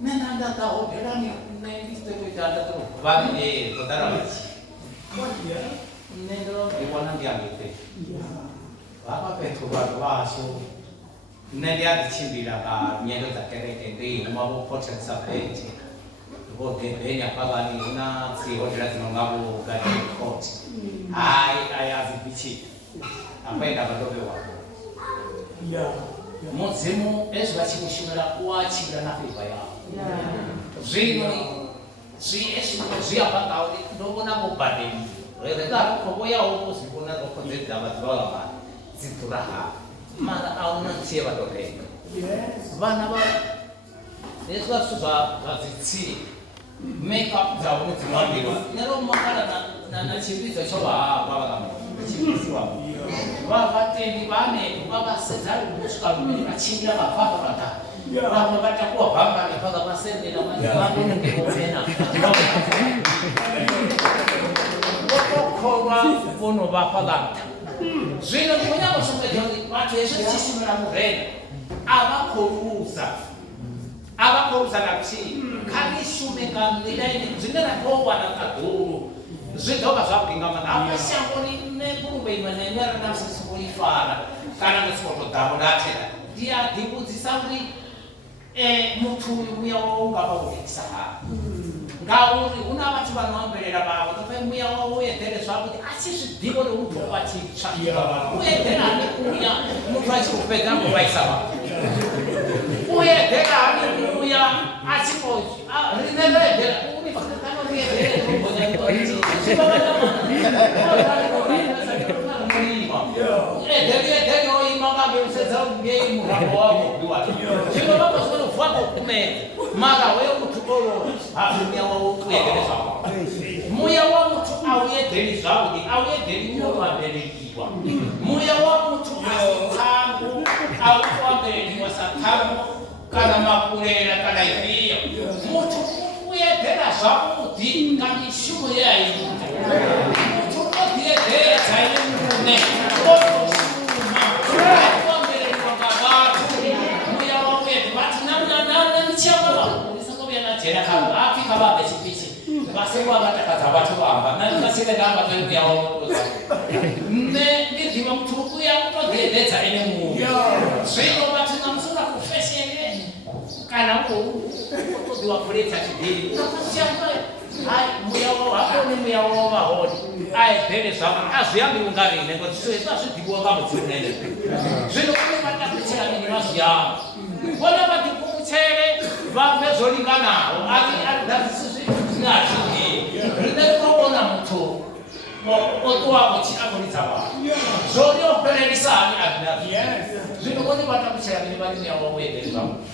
nenandatahogerani nendisitotoitandatu vari todaravachi nendo ndibona ndiangete vakapetu vanhu vaso nendiandichimbira kanyendo dzakereke ndihuma vopotesa pete vodebhenya pavani una dzihodhera dzinongavo garden court hai ayazipichika apaenda vadobewapo mudzimu ezvivachikushumira kuwachira nafeva yavo zvino zviyapagauri ndovona mubhadheni rekarokovoyawo zvikona zokonzedzava dzivavamana dzidzuraha mara auna ntiye vatorenga vana va nezvasu zvadzitsiri makeup dzavo nedzimwambirwa neromakana nachimbidzo chovahavachimbisiwa vavatendi vane vavasedzari kusvika rumeni vachingira mabvava vatatu vamwe vatakuwa bhambane paka pasendera vanonongeomena votokorwa vonovapagata zvino ndikunyangosongedza kuti vatu veshe tichisimira murenga avakorusa nakuti kanishume ngandidaine zvinerakowana kadhuru zvidhoka zvapingamana apa shangoni nepurumbe imwe nenyaranamusisimuifara kana nesimotodamudatera ndiadhibudzisa kuti mutu uya waungapa kuvekisa hapa ngauri una vatu vanoamberera vavo tope muya wavo uyedhere zvakuti achizvidhiko neumuto vachitsvakira vanhu uyedhere ane kuya mutu achikupedza kuvaisa vanhu uyedhere ane kuya achirineredhera edhere oima ngaberusedza ngei murambo wavo zvino vambozonovhako kumene mara wemutu oro hamuya wavo uyedhere zvavo muya wamutu auyedheri zvavo auyedheri unovaberekiwa muya wamutu asitangu aukuamberekiwa satangu kana makurera kana iviyo mutu uyedhera zvavo kuti nganishumo yeyaiita mutu unodiedhera dzaine mune otoshuma akuamberekiwa ngavatu muya wamuyedhe vati namichakava urisangobyanajera apika vabe chipichi vasekwa vatakadza vatu vamba nanikasiregamba tomuya waotoza ndiziva mutu uya kutodededza ine munhu zvino vati namusura kufeshene kana kutodiwa kuletsa chidhiri hai muya wavo hakone muya wavo vahoni aedhere zvavo azviyambi ungarine ngoti zvazvidhibiwa ngamudziunene zvino kune vatakuchera mini vazviyamba vona vatikumuchere vamezolinganawo ati aridazisi zvinazvidhiri rine kokona mutu tu otoa mochila kulitaba zorio pelelisa ni adna zino koni batakuchera ni bali ya wawede ngamu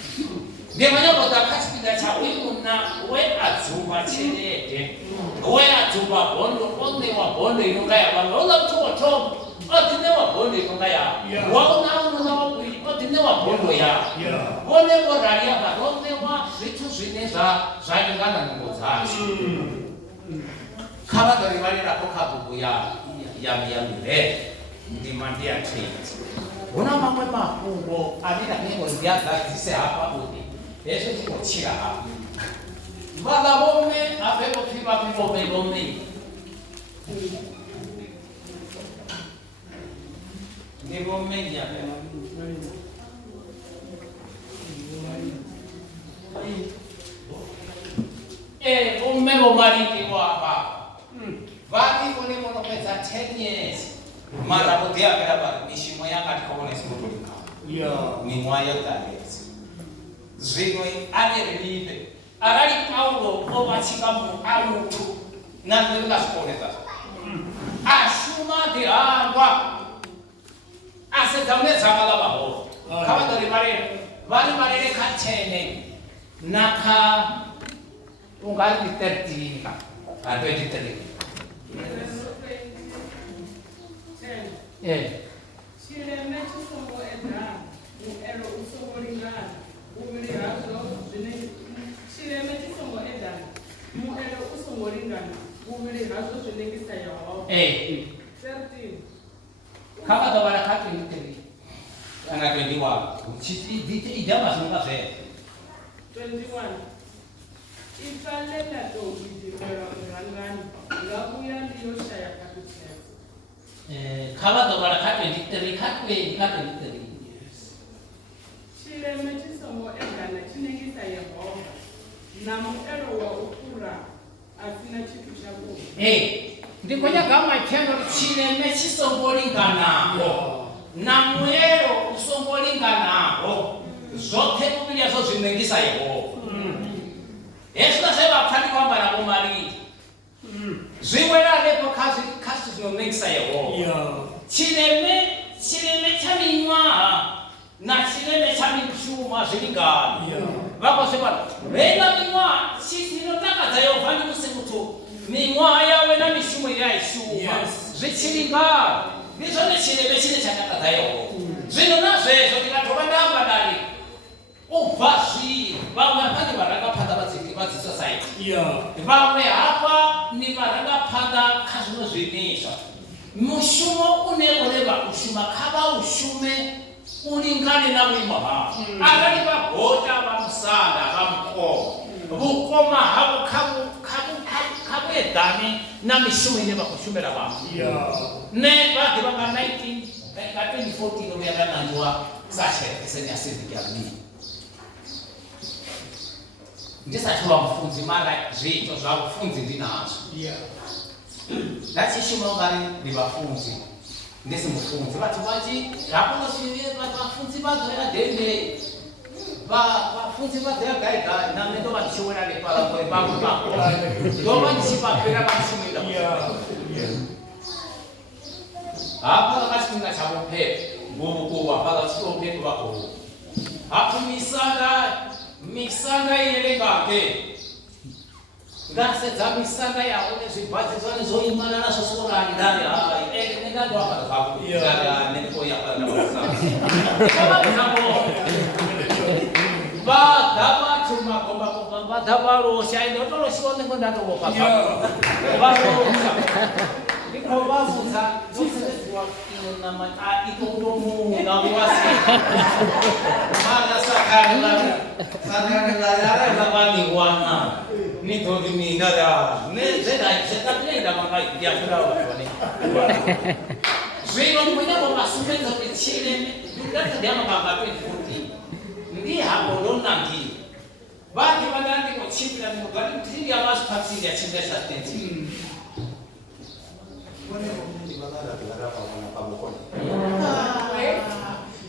ndemanya kota kaspida cha wimuna we azuba chelete we azuba bondo onde wa bondo inonga ya banga ola mtoto otine wa bondo inonga ya waona una wabili otine wa bondo ya wone boralia baronde wa vitu zwineza zalingana ngozashi kama dari bali na kokabubu ya mire ndimandia treat una mamwe makungo alina nyengo ndiaga zise hapa budi eso kikochira hapa baba bome apeko fiba bome ni bome ya bome bomari kwa hapa vaki kone mono pesa 10 years mara bodia berapa mishimo yanga tikobone sikutulika ni mwaya taresi zwingwe anerilibe arali Paulo obachika mu alutu nanela sikoleta ashuma de agua asetamne zamala baho kama dari mare kachene naka ungali 13 ka 23 Chile mechi somo edra, ero usomo lingana, umiri razo, Chile mechi somo edra, ero usomo lingana, umiri razo zvinengisa yawo. 13. Kama tabara kati niteri. Ana 21. Chiti dite idama sunga fe. 21. Ifalela to bidimera ngangani, ngabuya ndiyo shaya kakutsela. Kama tabara kati niteri kati. Chile mechi somo edra chinengisa yawo. Namu ero wa ukura asina chitu chako. Ndikonya kama cheno chile mechi sombolingana. Namuero usombolingana. Zote kubilia zo zinengisa yawo. Yesu nasema pali kwamba na bomari. Ziwela lepo kasi zinengisa yawo. Chileme chaminywa na chileme chamichuma zilingana. Wako sema wena minywa sisi notaka zayo vani musikutu. Minywa yawe na mishumo ya ishuma. Zichilinga. Nizo ne chileme chile chakata zayo. Zino nazo kinatobandamba dali. Uvazi bamwe hadi baranga pada baziki society. Bamwe hapa ni baranga pada kazino zinisha. Mushumo uneoleba ushuma kaba ushume ulingane na wimwa. Agani bagota bamusanda bamko. Bukoma habo kabu edani na mishumo ineba kushumera ba. Ne ba dibanga 2014 obyagana njwa sashe esenya civic ya mimi. Ndisa tuwa mfunzi mara zito za mfunzi ndinazo. That's issue ngari ni bafunzi. Ndisi mfunzi bati baji rapono siye bafunzi badera dende. Bafunzi badera gaida na mendo bachora le para kwa babu bako. Doma nisipa pera bashumira. Apa kasina chabo pe. Bubu apa sio pe bako. Hapo misanga ile ngake. Ngase za misanga ya one zibazi zone zoimana na sosora ndani nenda ndo hapa sababu ndio nilipo hapa na basa kama jambo ba daba chuma komba daba ro shaino tolo shone ngonda ndo kwa ba ro niko bafuza zote kwa ina na ito mu na wasi mara sakana la bani wana ni todi ni nada ne zeda tenda mama ya kula wani zeno mwenye kwa sumeza ke chile ndata dama baba pe futi ndi hapo lona ndi baki bagandi ko chipira ni mugari tindi abasu taxi ya chinde satenti wale ndi bagara kwa wana pamukoni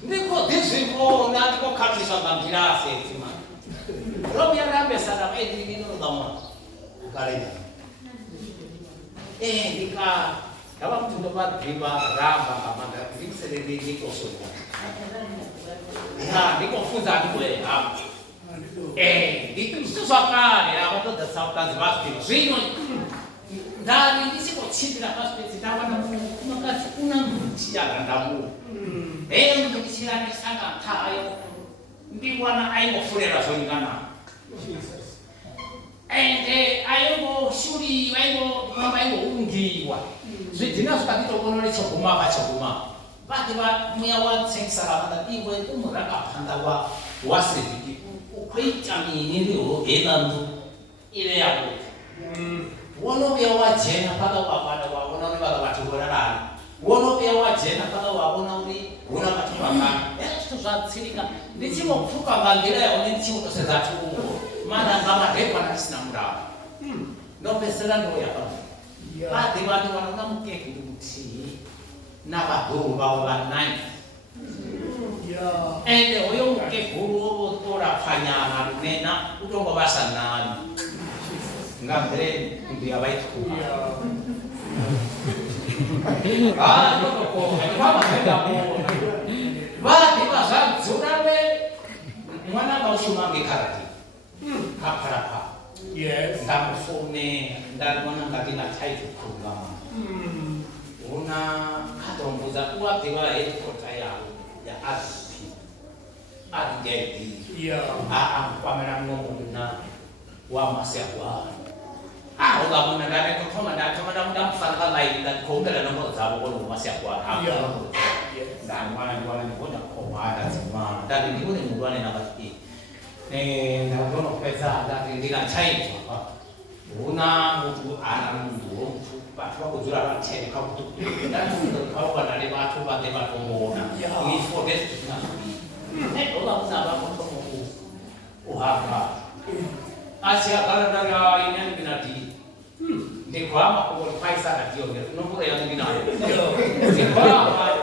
ndiko dizimo na ndiko katisa bangira setima Robi ya rambe sana edi nino dama. Karena. Nika dalam tempat riba ramba kamanda fixere di kosovo. Ya, di konfuza di boleh am. Di itu suaka ya apa tuh dasar kan pasti. Sino dari di sini kok citra pas citra mana maka unang siaran damu. Untuk siaran di sana tayo. Di mana ayo furera soingana. Ayo go shuri, ayo ungiwa. Jadi dinas tadi tu kono ni cokuma. Bagaimana muawan sengsara pada ibu itu mereka hantawa wasri di. Ukui kami ini lo edan tu ile aku. Wono biawa jena pada apa wono ni pada batu boran. Wono biawa jena pada wono ni wono batu boran. Itu saat sini kan. Di sini mau fuka bandira, orang di sini tu sedatu. Mana kama depan di sana muda. No peselan do ya kan. Pak di mana kamu ke kudusi. Napa guru bawa nai. Oyo ke guru tora fanya nena udah babasan nan. Enggak beren dia baik ku. Ah, no kok. Mama kamu. Pak di pasar sudah be. Mana kau cuma bicara? Apa? Yes. Dalam phone dan mana lagi nak cari program. Una katong buza uap tiba itu percaya ya aspi, jadi. Pameran ngomong na wa masih wa. Udah mana dari kau mana mudah fakta lain dan kau tidak nak tahu kalau masih wa. Dan mana pun nak kau ada semua. Dan ini pun yang bukan yang nak narono pesa dari dilan chai apa una mutu anan mutu patwa kujura chai kau tu dan kau pada di batu mona ni forget na ola usaba kau tu uhaka asia kalau dari ini binati de kwama ko paisa na dio no pura yang binati de kwama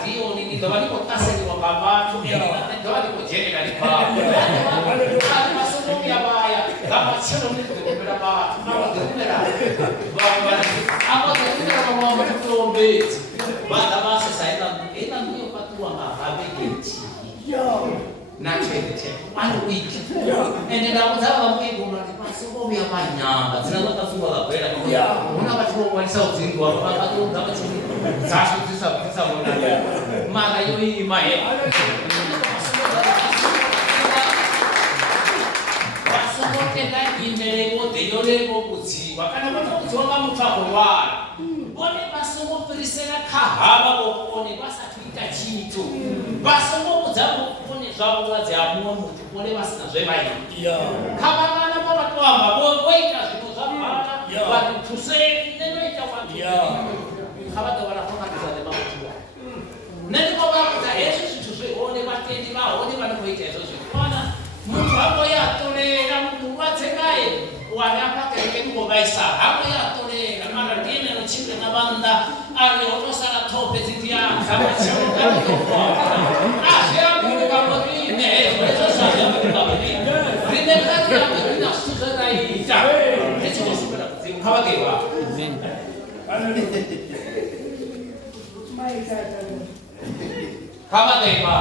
dio ni dawali ko tase ni baba tu dawali ko jene dari kwama masuk ya baya kama sino ni ko berapa nawa de mera baba apa de mera mau betul bet bada basa saya dan dio patua ma habe kiti na chete anu wiki ene da uzawa mke goma masuk ya banyak zinazo tasumba kwenda una watu wanisa uzingo hapa tu kama chini sasa tisa mwana mara yoi mae wasokote na imelego deyolego kuti wakana kwa kutoka mtako wa bone basomo perisela kahaba bokone basa tuita chini tu basomo muzabo bone zabo wazi amuwa mutu bone basina zvebai kama kana kwa watu amba boita zino zabana watu tuseni neno itawatu khabata wala khona kuzale bakuwa nani kwa bakuza yesu situzwe one batendi ba one bana kuita yesu kwana mtu hapo yatolera mtu watsengaye wanapaka kile kwa baisa hapo yatolera mara dine no chinde na banda ali otosala tope zitia kama chama kama kwa asia mungu kama ni eso sasa kama ni rinde kati ya kuna suzana ita hicho kwa super kuzimu kama dewa kama dewa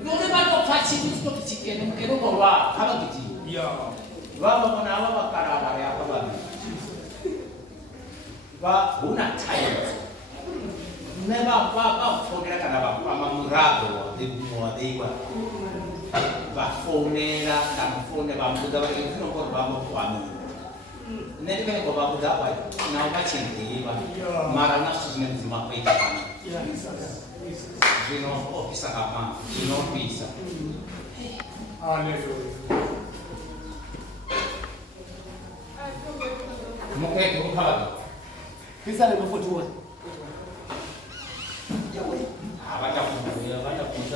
ndio maana fachi kitu kitike mkero kwa kama kiti Baba mana apa cara apa bang? Ba una time. Neba ba phone ra kana ba mamurado di mo di ba. Ba phone ra dan phone ba muda ba itu no ko ba mo kwami. Nedi kan ko ba muda ba na ba chinti ba. Mara na susne zima pa ita. Zino ofisa apa? Zino ofisa. Hallelujah. Mungkin belum hal. Bisa lebih foto. Baca buku ya, baca buku.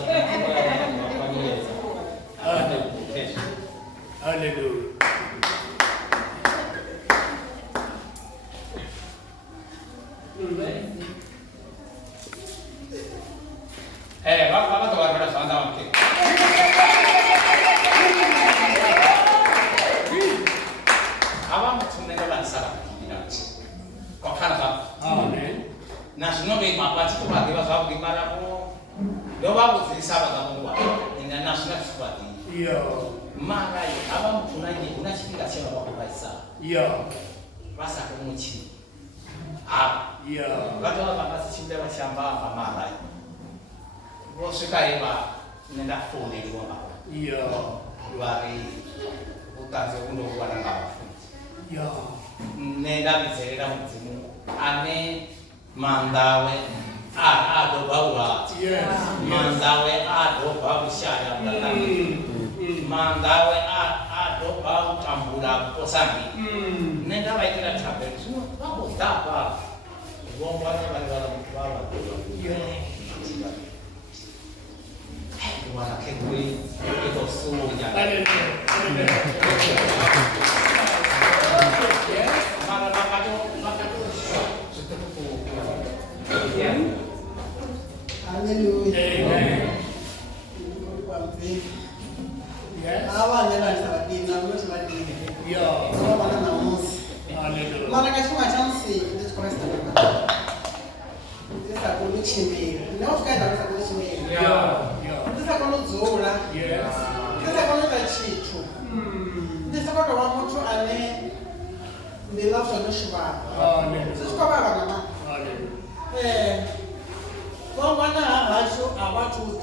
Haleluya. Bapak tuh ada sana oke. Abang sebenarnya kan salah. mara aba mtunanye unachipika chema kwa kubaisa basa kumuchi watu wabasi chimbe bashamba amara bosika iba nenda fune liwanga wari utaze uno kuwana ngabafunzi nenda bizerera muzimu ane mandawe adobaura mandawe adobabushaya mtatani mandawe adobau tambura posangi nenda baitira tabel suno babo dapa wongwane bala bala wana kekui ito suya mara makato Hallelujah. Amen. Yes. Awa nela sabadini na mwe sabadini. Awa na musi. Hallelujah. Mara kachuma chansi ndich koresta kama. Ndisa kuluchimira. Ndao tukaenda ndisa kuluchimira. Ndisa kuluzula. Yes. Ndisa kuleta chitu. Ndisa kwa wa mtu ane ndila solushwa. Ndisa kwa baba na mama. Kwa wana hasho abatu.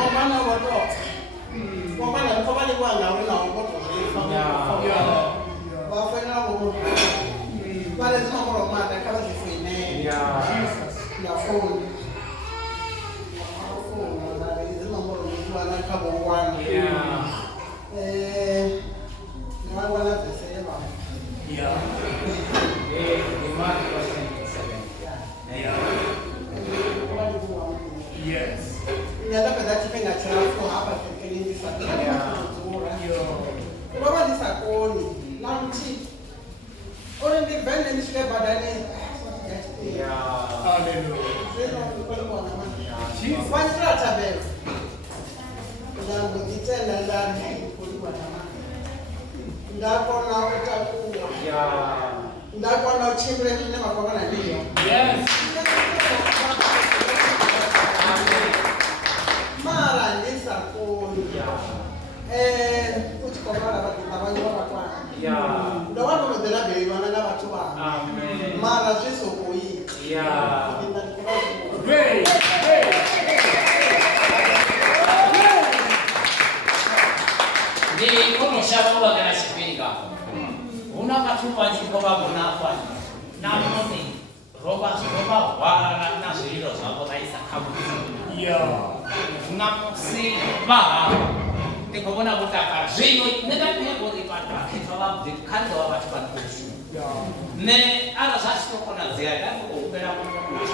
Wabana wadoka. Wabana mfabali kwa wina waboto. Wafanya waboto. Wale zima moro mata kama zifuine. Ya phone. Phone na zima moro mwana kabo wana. Na wana tesema. Yes. Nataka dati penga chafu hapa kwenye familia. Baba ni sakoni. Na mti. Ore ndi bende ni shule badani. Hallelujah. Zeno kwa kwa mama. Jesus. Wantra tabel. Na mtitenda ndani kwa mama. Ndako na utakuwa. Ndako na chimbre ni makona na ndio. Yes. Mara ndisa kuni. Uchikomara abantu bakwana. Ndo watu ndela beli wana na watu ba. Amen. Mara ziso kuyi. Great. Ni kono shaba wa kana shipinga. Una katupa jiko babo na afanya. Na moni roba wala na zero zabo taisa kabu. Namusi ba ndikubona kutaka zvino ndakapinda kuzipata kitava dzikando wabati panokusi ne arasasitokona dzia ndakubera kunokuti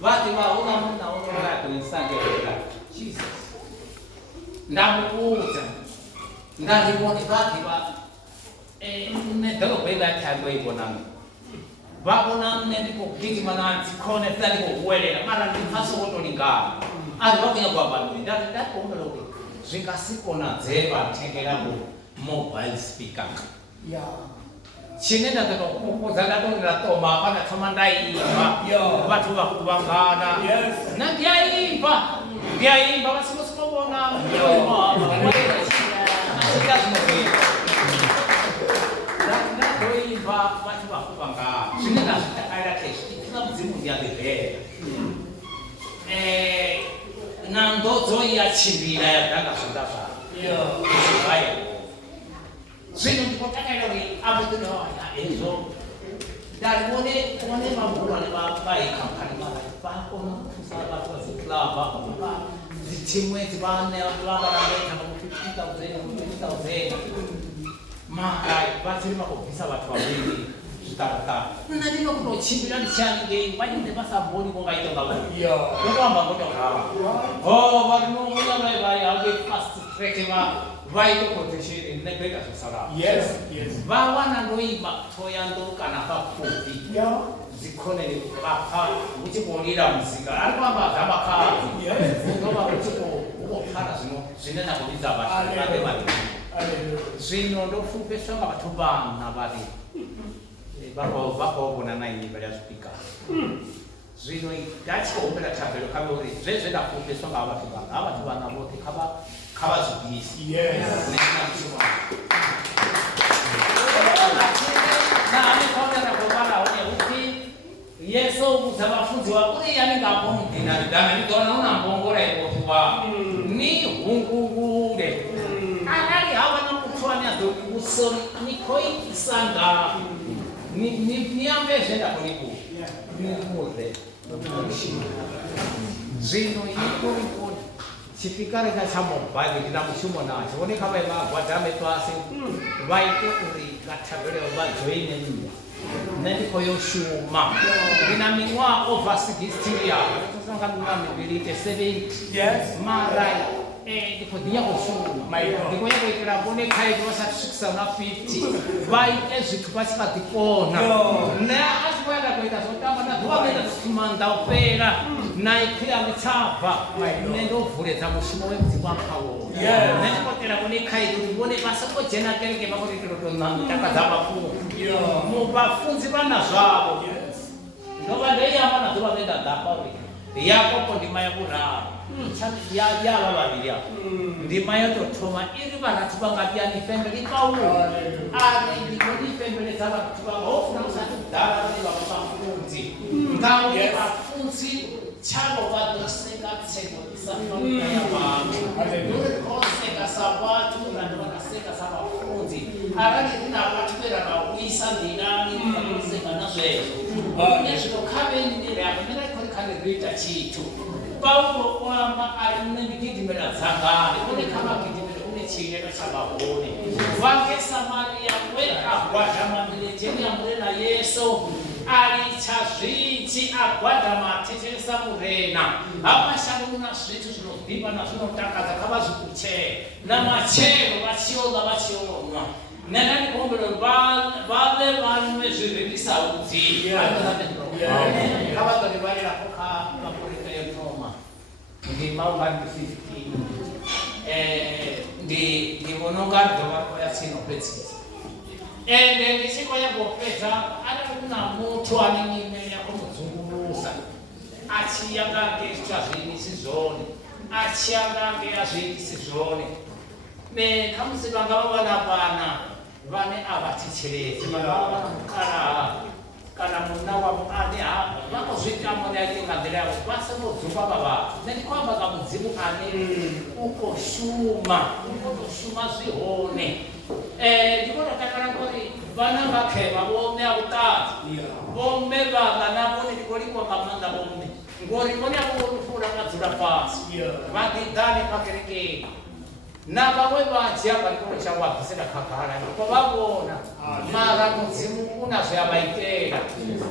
vati vaona muna unoradoinsangeera Jesus ndamukuudza ndandiboni vativa nedhorobheni atangoibonami vavona nendikugijima nandikhone ndandikukuwelela mara ndipasokotolingana ari vakunyagwabanui ndatiombelokuti zvingasikona dzeva tengera mobile speaker chine ndakatokuudza ndatonera toma hapana toma ndaiimba vatu vakuvangana ndiyaimba vasikosivovona ndatoimba vatu vakuvangana zvine ndazvitakaira kesvitina mudzimu ndiyandibhera nandodzo yachimbira yadhangazvonda zvaya zvino ndikotakaira kuti apotinoaya ezvo ndarione mabhuru ane vaikampani vakona kutusa vatu vaziklava dzitimwedzi vavarambeta vakuti 50,000 mara vatsiri vakubvisa vatu vaviri zvitarata ndinokutochimbira ndichaningei vainde vasamboni kongaitongava ndokuamba ngotohava varinouyaai fast track vaitokotesheri nebheka zvosara vawana ndoimba toyando kana pakopi zikoneni vapa muchiborira muzika ari kwamba zvavakadzi ndova uchikokana zvine nakuridza vatu vave zvino ndofupesvanga vatobana vari vakaona naini varia zvipika zvino ngatigombera chabhero kave uri zvezve ndafundiswa ngavathu vanga avathu vana vothe kavazvibhisi naanekaoneragovarawo nekuti yesu udza vafudzi vakuri yanenge apo mudhinharidhana ndidoona unambongora ikokuva ni hungurure anali havana mutwani adoniusoni nikoikisanga niyambezve ndakoniku nimuze zvino ikoni chipikareka chamobhagi ndina mushumo nacho oneka vai vagwadhame twase vaite uri katabhelevo vajoine mia nendikoyoshuma ndina minwa over 16 yava tosanga minwa miviri ite 70 marai ndikodzinyakoshuma ndikoyakoitira bonekaidi vasatisvikisa una 50 vaite zvitu vasikadzikona neasipoyada kuita zotamba nazuvakuita zvitumandapera naikuyami tsabva nendovhuredza mushumo wemudzimu akaona nendikotera bonekaidi kuti bone basa kojena kereke vakotitirotonnamitakadza vafunzi muvafudzi vana zvavo ndova ndeiyamba nazuva vendadhapawe yakopo ndima yakurara yava vaviri apo ndima yototoma iri vanhatu vangadiani femberi paulo ari ndikoni femberi dzavanhatu vanga ofuna kusati kudhara vane vava vafudzi ngauri vafudzi chavo vadoseka tseko isafanika yavanhu koseka savatu vanhu vakaseka savafudzi arati rinavatwera vauyisa ndirani vanoseka nazvezvo nezvinokaveni nerapo nerakorikanirikuita chitu paulo wamba ari munendigidhimira dzangari unekamagidhimira une chirero chavahone vange samariya weagwadhamandirejenyamurena yesu ari chazviti agwadhama techeresa murena hamashanuna zvitu zvinodhimba nazvinotakadza kavazvikuchee namachero vachionga vachionwa nendanikombero vave vanhu vezvirevisa udzi kavatori varirapo kamaporekaenoma ndimaungani 15 ndivonongaridovarakoyatsinopedzisa ende ndichikoyagopedza adakuna mutu anenime yakomudzungurusa achiyangange chazviitisi zvone achiyangange azviitisi zvone nekamusi vanga vavanapana vane avaticherezi vavavana mukaraha kana muna wavo ane vakozvitamona yatenga nzira yavo vasanodzuka vavanhu nendikwamba kamudzimu ane ukoshuma ukotoshuma zvihone ndivona takarangori vana vakeva vome avutadzi vome vangana vone ndikolikwa kamanda vome ngori vone avonifura vadzura pasi vadhidhane pakerekeni navamwe vadya varikone chawabvisira kagara kwavavona mara mudzimu unazvayavaitera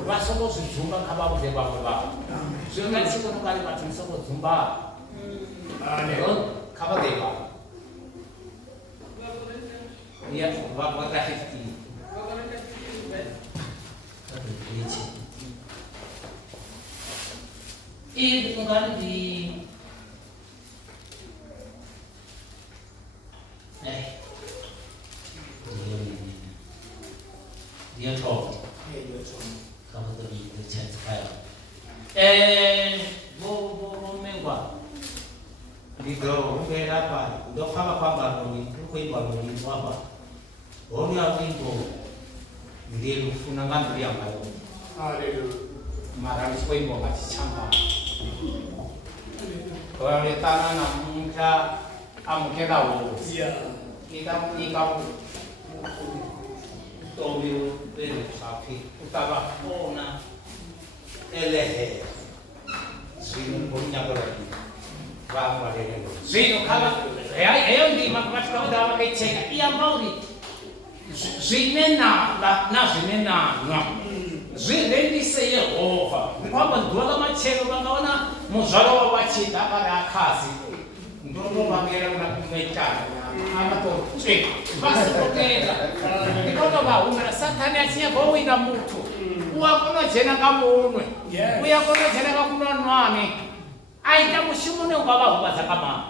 vasongozvidzumba kavamuve vamwe vavo zvionatikonokari vati musongodzumba kavaveva vagwara 15 ili ungandi Dia talk. Kamu tadi chat file. Mengwa. Di grow berapa? Udah apa noni? Kuih noni apa? Orang yang itu dia lufunangan dia apa? Marah kuih macam cangkang. Kalau dia tanah namanya amke tahu. Kita Tomil sapi utara ona elehe sino punya berarti vamos a ver sino kala ndi makatwa dawa kai cheka iya mauri zvinena zvirendise Yehova kwamba ndwala machero vangaona muzvaro wachida para akazi ndono vangera kunakumetana amatortsve vasipotera ndikonovahumira satani achiyagowina mutu uyakonojena kamunwe uyakonojena kakunanwane aita mushumo neungavahuma dzakamama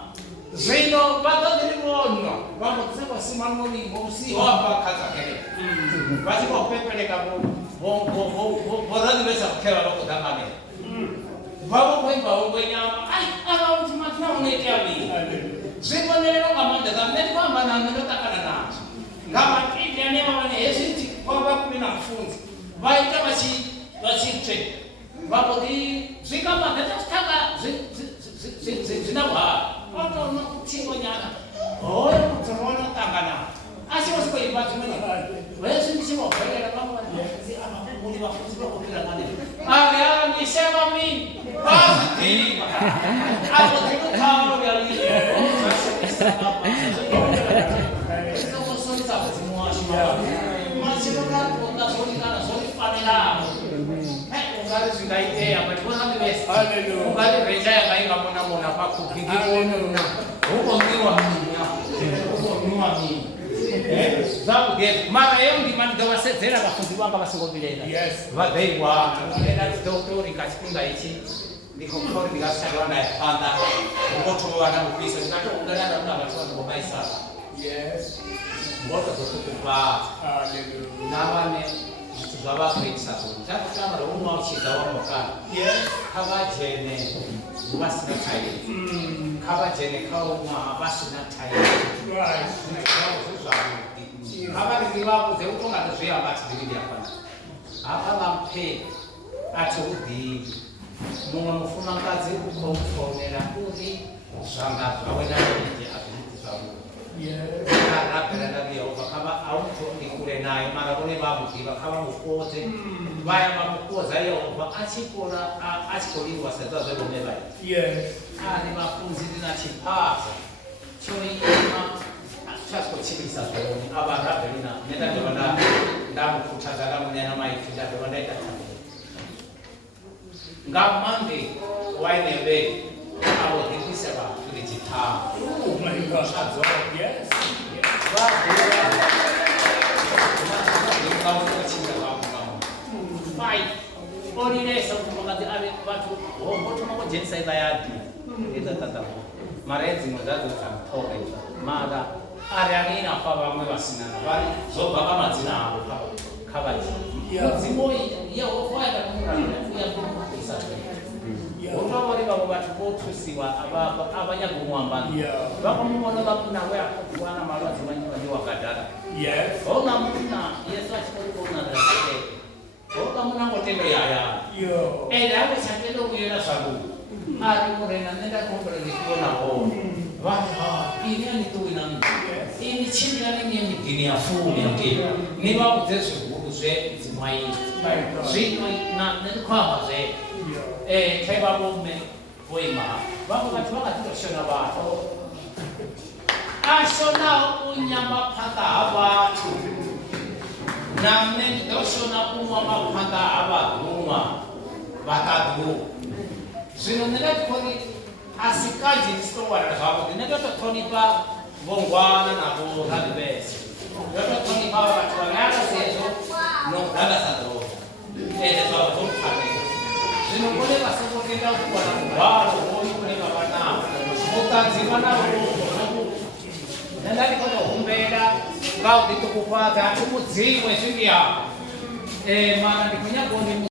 zvino vatodirivono vamodzisevasimanoningousihwavakadzakere vachikopepereka vorani vesakukeva vakudanganera Vamos nyama. Ai, ava kuti matina unoita mini. Zvikonderero ngamanda zamene kwambana ndinotakana nazo. Ngamatindi ane mavane heziti kwava kumina mfunzi. Vaita vachitsve. Vapoti zvikamanda tataka zvinabva. Vatoona kutsingo nyana. Hoyo mudzimona kutangana. Asi wasikoimba dzimweni. Vese ndichivabhaira pamwe muri vafunzi vakupira kane. Ava misema mini. Vazidiva. Apo dzinotauro vyalire. Sinokusonisa kudzimuwasha. Machinokatonga zolikana zolifanira. Ungari zvingaiteya but wona best. Ungari reja yakainga mona pakupindikona. Ukombiwa mini. Ukombiwa mini. Zakugeza mara yendi mandavasedzera vafunzi vanga vasingovilela vadhaiwa vaenda kudotori kachipinga ichi ndikotori ndikasarwa naye panda ngotovana kupisa ndikatounganana unavatswana ngomaisa ngoto zokukupa navane zvithu zvavakuitisa kuti takutamara umwe uchidza wamokana kavajene vasina taiti kavajene kauma vasina taiti avariri vavo dzekutonga zviyamba tidhiridi yapana apa vamupe ati udhiri mumwe mufumakadzi ukufonera uri zvanga zvawenanije azviti zvavo arapera Yehova kava autongi kure naye mara kune vamudiva kava mukote vaya vamukoza Yehova achikolirwa sedza zverume vai ani vafunzi ndina chipaza choima chaskochilisa zvoni avarabhelina nendadova ndamukutadza ndamunena maiti ndadova ndaita tambo ngamande waineve avodhikise vanhu vechitamu oninesa kuti makati ave vantu hombotomakojenisai vayadi edatataho mara edzimwe dzadzotsamutoga mara ari aneinafa vamwe vasinana vari zobva pamadzina avo kavaji mudzimo Yehova yakamuisa utovori vavo vati votusiwa avanyagomwambana vakamumona vakunawe akuwana malwadzi vanyiwagadhara onamuna Yesu achikorikonarasee okamunangotendo yaya ende avechatendo kuyera zvaru ari murena nendakomberendikuonaho ini anituwina ini chimira nemidhini yafumi nivabudze zviguru zvedzimwai zvino nendikwama taivavome voima vamwe vati vakatitoshona vato ashona unyama panda havatu name ndidoshona kumwa mapanda avadhumwa vakadhu zvino ndingatikoni asikaji ndisitowana zvavo ndingatotonipa vongwana navo rani vese ndototonipa vatu vanyaka sezvo nogandasadzoro ende zvavo zvomufanira zvino kune vasingotenda kuwana mugwaro hoyi kune vavanavo mutanziva navo nendandikonohumbera ngauditokufadza ati mudziwe zvindi yavo mana ndikunyagoni